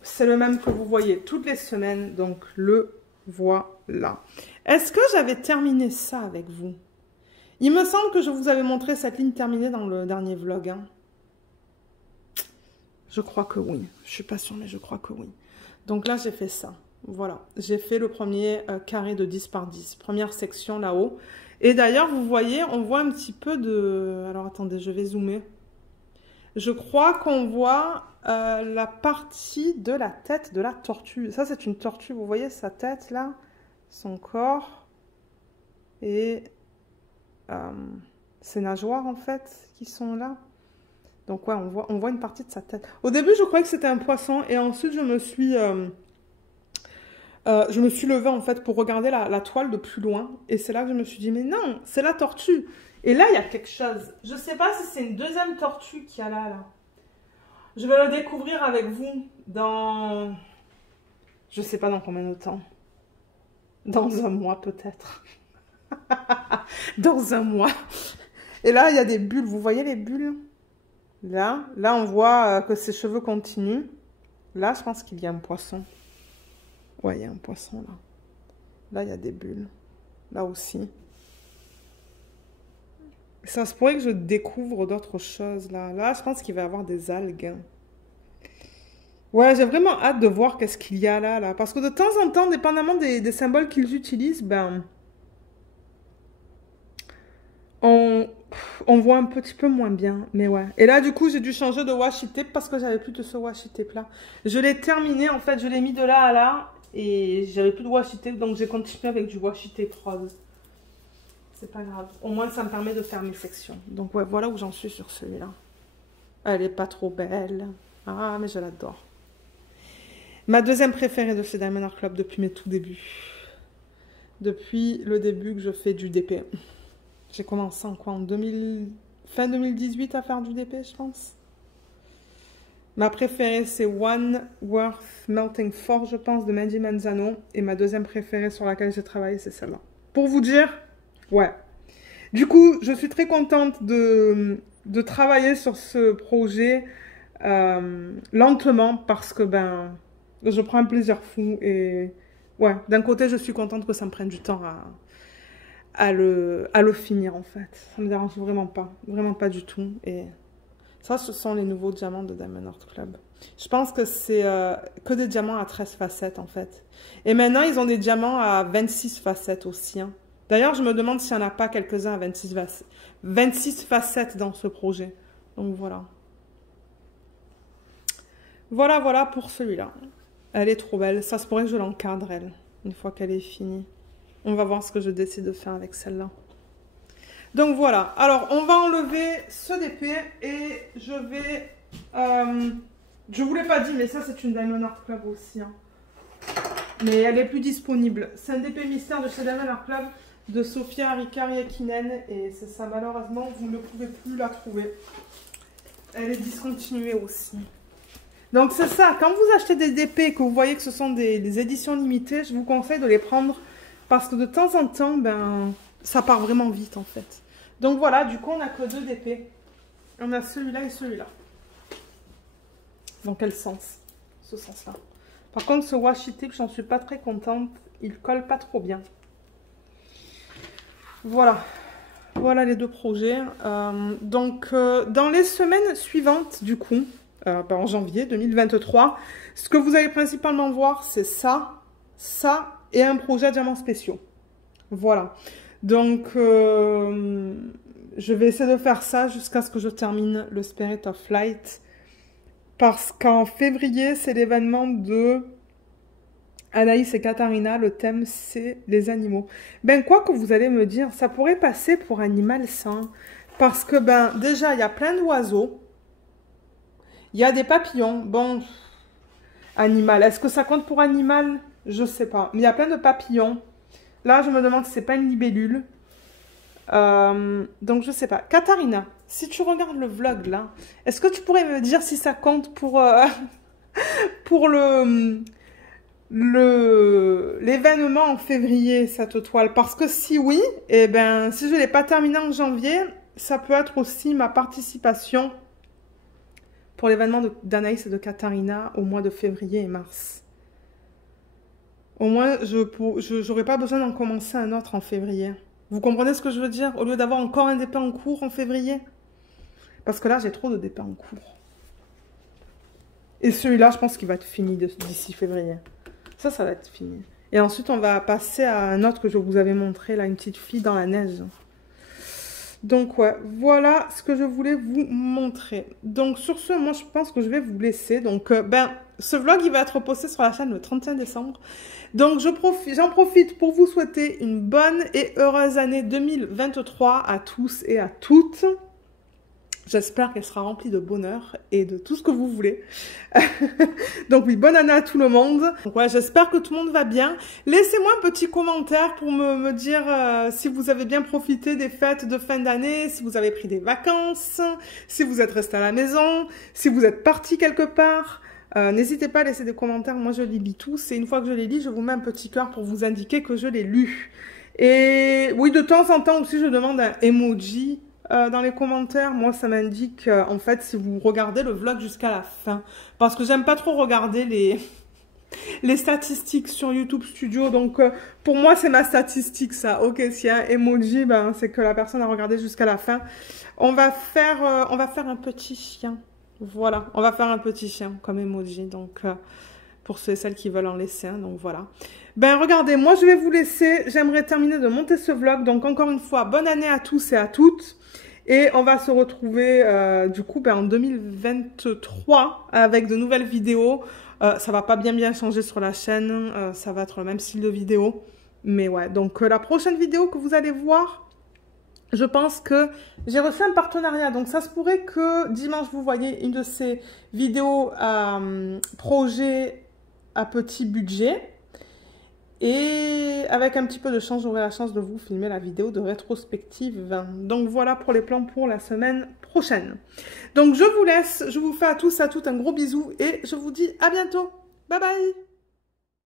c'est le même que vous voyez toutes les semaines. Donc, le voilà. Est-ce que j'avais terminé ça avec vous? Il me semble que je vous avais montré cette ligne terminée dans le dernier vlog. Hein. Je crois que oui. Je ne suis pas sûre, mais je crois que oui. Donc là, j'ai fait ça. Voilà. J'ai fait le premier carré de 10 par 10. Première section là-haut. Et d'ailleurs, vous voyez, on voit un petit peu de... Alors, attendez, je vais zoomer. Je crois qu'on voit la partie de la tête de la tortue. Ça, c'est une tortue. Vous voyez sa tête, là? Son corps. Et ses nageoires, en fait, qui sont là. Donc, ouais, on voit une partie de sa tête. Au début, je croyais que c'était un poisson. Et ensuite, je me suis levée, en fait, pour regarder la toile de plus loin. Et c'est là que je me suis dit, mais non, c'est la tortue. Et là, il y a quelque chose. Je ne sais pas si c'est une deuxième tortue qu'il y a là. Je vais le découvrir avec vous dans... Je ne sais pas dans combien de temps. Dans un mois, peut-être. Dans un mois. Et là, il y a des bulles. Vous voyez les bulles? Là, on voit que ses cheveux continuent. Là, je pense qu'il y a un poisson. Ouais, il y a un poisson là. Là, il y a des bulles. Là aussi. Ça se pourrait que je découvre d'autres choses là. Là, je pense qu'il va y avoir des algues. Ouais, j'ai vraiment hâte de voir qu'est-ce qu'il y a là. Parce que de temps en temps, dépendamment des symboles qu'ils utilisent, ben... On voit un petit peu moins bien, mais ouais. Et là, du coup, j'ai dû changer de washi tape parce que j'avais plus de ce washi tape là. Je l'ai terminé, en fait, je l'ai mis de là à là et j'avais plus de washi tape, donc j'ai continué avec du washi tape rose. C'est pas grave. Au moins, ça me permet de faire mes sections. Donc ouais, voilà où j'en suis sur celui-là. Elle est pas trop belle. Ah, mais je l'adore. Ma deuxième préférée de chez Diamond Art Club depuis mes tout débuts. Depuis le début que je fais du DP. J'ai commencé en quoi? En fin 2018 à faire du DP, je pense. Ma préférée, c'est One Worth Melting For, je pense, de Mandy Manzano. Et ma deuxième préférée sur laquelle j'ai travaillé, c'est celle-là. Pour vous dire, ouais. Du coup, je suis très contente de travailler sur ce projet lentement parce que, ben, je prends un plaisir fou. Et ouais, d'un côté, je suis contente que ça me prenne du temps à le finir en fait. Ça me dérange vraiment pas du tout. Et ça, ce sont les nouveaux diamants de Diamond Art Club. Je pense que c'est que des diamants à 13 facettes en fait. Et maintenant, ils ont des diamants à 26 facettes aussi. Hein. D'ailleurs, je me demande s'il n'y en a pas quelques-uns à 26 facettes dans ce projet. Donc voilà. Voilà pour celui-là. Elle est trop belle. Ça se pourrait que je l'encadre, elle, une fois qu'elle est finie. On va voir ce que je décide de faire avec celle-là. Donc voilà. Alors, on va enlever ce DP et je vais... je ne vous l'ai pas dit, mais ça, c'est une Diamond Art Club aussi. Hein. Mais elle est plus disponible. C'est un DP mystère de chez Diamond Art Club de Sofia Ricari-Ekinen. Et c'est ça, malheureusement, vous ne pouvez plus la trouver. Elle est discontinuée aussi. Donc c'est ça. Quand vous achetez des DP et que vous voyez que ce sont des éditions limitées, je vous conseille de les prendre... Parce que de temps en temps, ben, ça part vraiment vite en fait. Donc voilà, du coup, on n'a que 2 DP. On a celui-là et celui-là. Dans quel sens? Ce sens-là. Par contre, ce washi tape, j'en suis pas très contente. Il colle pas trop bien. Voilà. Voilà les 2 projets. Dans les semaines suivantes, du coup, en janvier 2023, ce que vous allez principalement voir, c'est ça, ça, et un projet diamants spéciaux. Voilà. Donc, je vais essayer de faire ça jusqu'à ce que je termine le Spirit of Light. Parce qu'en février, c'est l'événement de Anaïs et Katharina. Le thème, c'est les animaux. Ben, quoi que vous allez me dire, ça pourrait passer pour animal sain. Parce que, ben, déjà, il y a plein d'oiseaux. Il y a des papillons. Bon, animal. Est-ce que ça compte pour animal? Je sais pas. Mais il y a plein de papillons. Là, je me demande si c'est pas une libellule. Donc, je sais pas. Katharina, si tu regardes le vlog, là, est-ce que tu pourrais me dire si ça compte pour, pour l'événement en février, cette toile? Parce que si oui, eh ben, si je ne l'ai pas terminé en janvier, ça peut être aussi ma participation pour l'événement d'Anaïs et de Katharina au mois de février et mars. Au moins, je n'aurai pas besoin d'en commencer un autre en février. Vous comprenez ce que je veux dire? Au lieu d'avoir encore un DP en cours en février. Parce que là, j'ai trop de DP en cours. Et celui-là, je pense qu'il va être fini d'ici février. Ça va être fini. Et ensuite, on va passer à un autre que je vous avais montré, là, une petite fille dans la neige. Donc, ouais, voilà ce que je voulais vous montrer. Donc, sur ce, moi, je pense que je vais vous laisser. Donc, ben, ce vlog, il va être posté sur la chaîne le 31 décembre. Donc, j'en profite pour vous souhaiter une bonne et heureuse année 2023 à tous et à toutes. J'espère qu'elle sera remplie de bonheur et de tout ce que vous voulez. Donc oui, bonne année à tout le monde. Donc ouais, j'espère que tout le monde va bien. Laissez-moi un petit commentaire pour me dire si vous avez bien profité des fêtes de fin d'année, si vous avez pris des vacances, si vous êtes resté à la maison, si vous êtes parti quelque part. N'hésitez pas à laisser des commentaires, moi je les lis tous. Et une fois que je les lis, je vous mets un petit cœur pour vous indiquer que je l'ai lu. Et oui, de temps en temps aussi, je demande un emoji. Dans les commentaires, moi ça m'indique en fait si vous regardez le vlog jusqu'à la fin, parce que j'aime pas trop regarder les statistiques sur YouTube Studio, donc pour moi c'est ma statistique ça. Ok, s'il y a un emoji, ben, c'est que la personne a regardé jusqu'à la fin. On va faire un petit chien, voilà, on va faire un petit chien comme emoji, donc pour ceux et celles qui veulent en laisser un, donc voilà. Ben regardez, moi je vais vous laisser, j'aimerais terminer de monter ce vlog, donc encore une fois, bonne année à tous et à toutes. Et on va se retrouver du coup ben, en 2023 avec de nouvelles vidéos. Ça va pas bien changer sur la chaîne, ça va être le même style de vidéo. Mais ouais, donc la prochaine vidéo que vous allez voir, je pense que j'ai reçu un partenariat. Donc ça se pourrait que dimanche vous voyez une de ces vidéos projet à petit budget. Et avec un petit peu de chance, j'aurai la chance de vous filmer la vidéo de rétrospective. Donc voilà pour les plans pour la semaine prochaine. Donc je vous laisse, je vous fais à tous, à toutes un gros bisou et je vous dis à bientôt. Bye bye!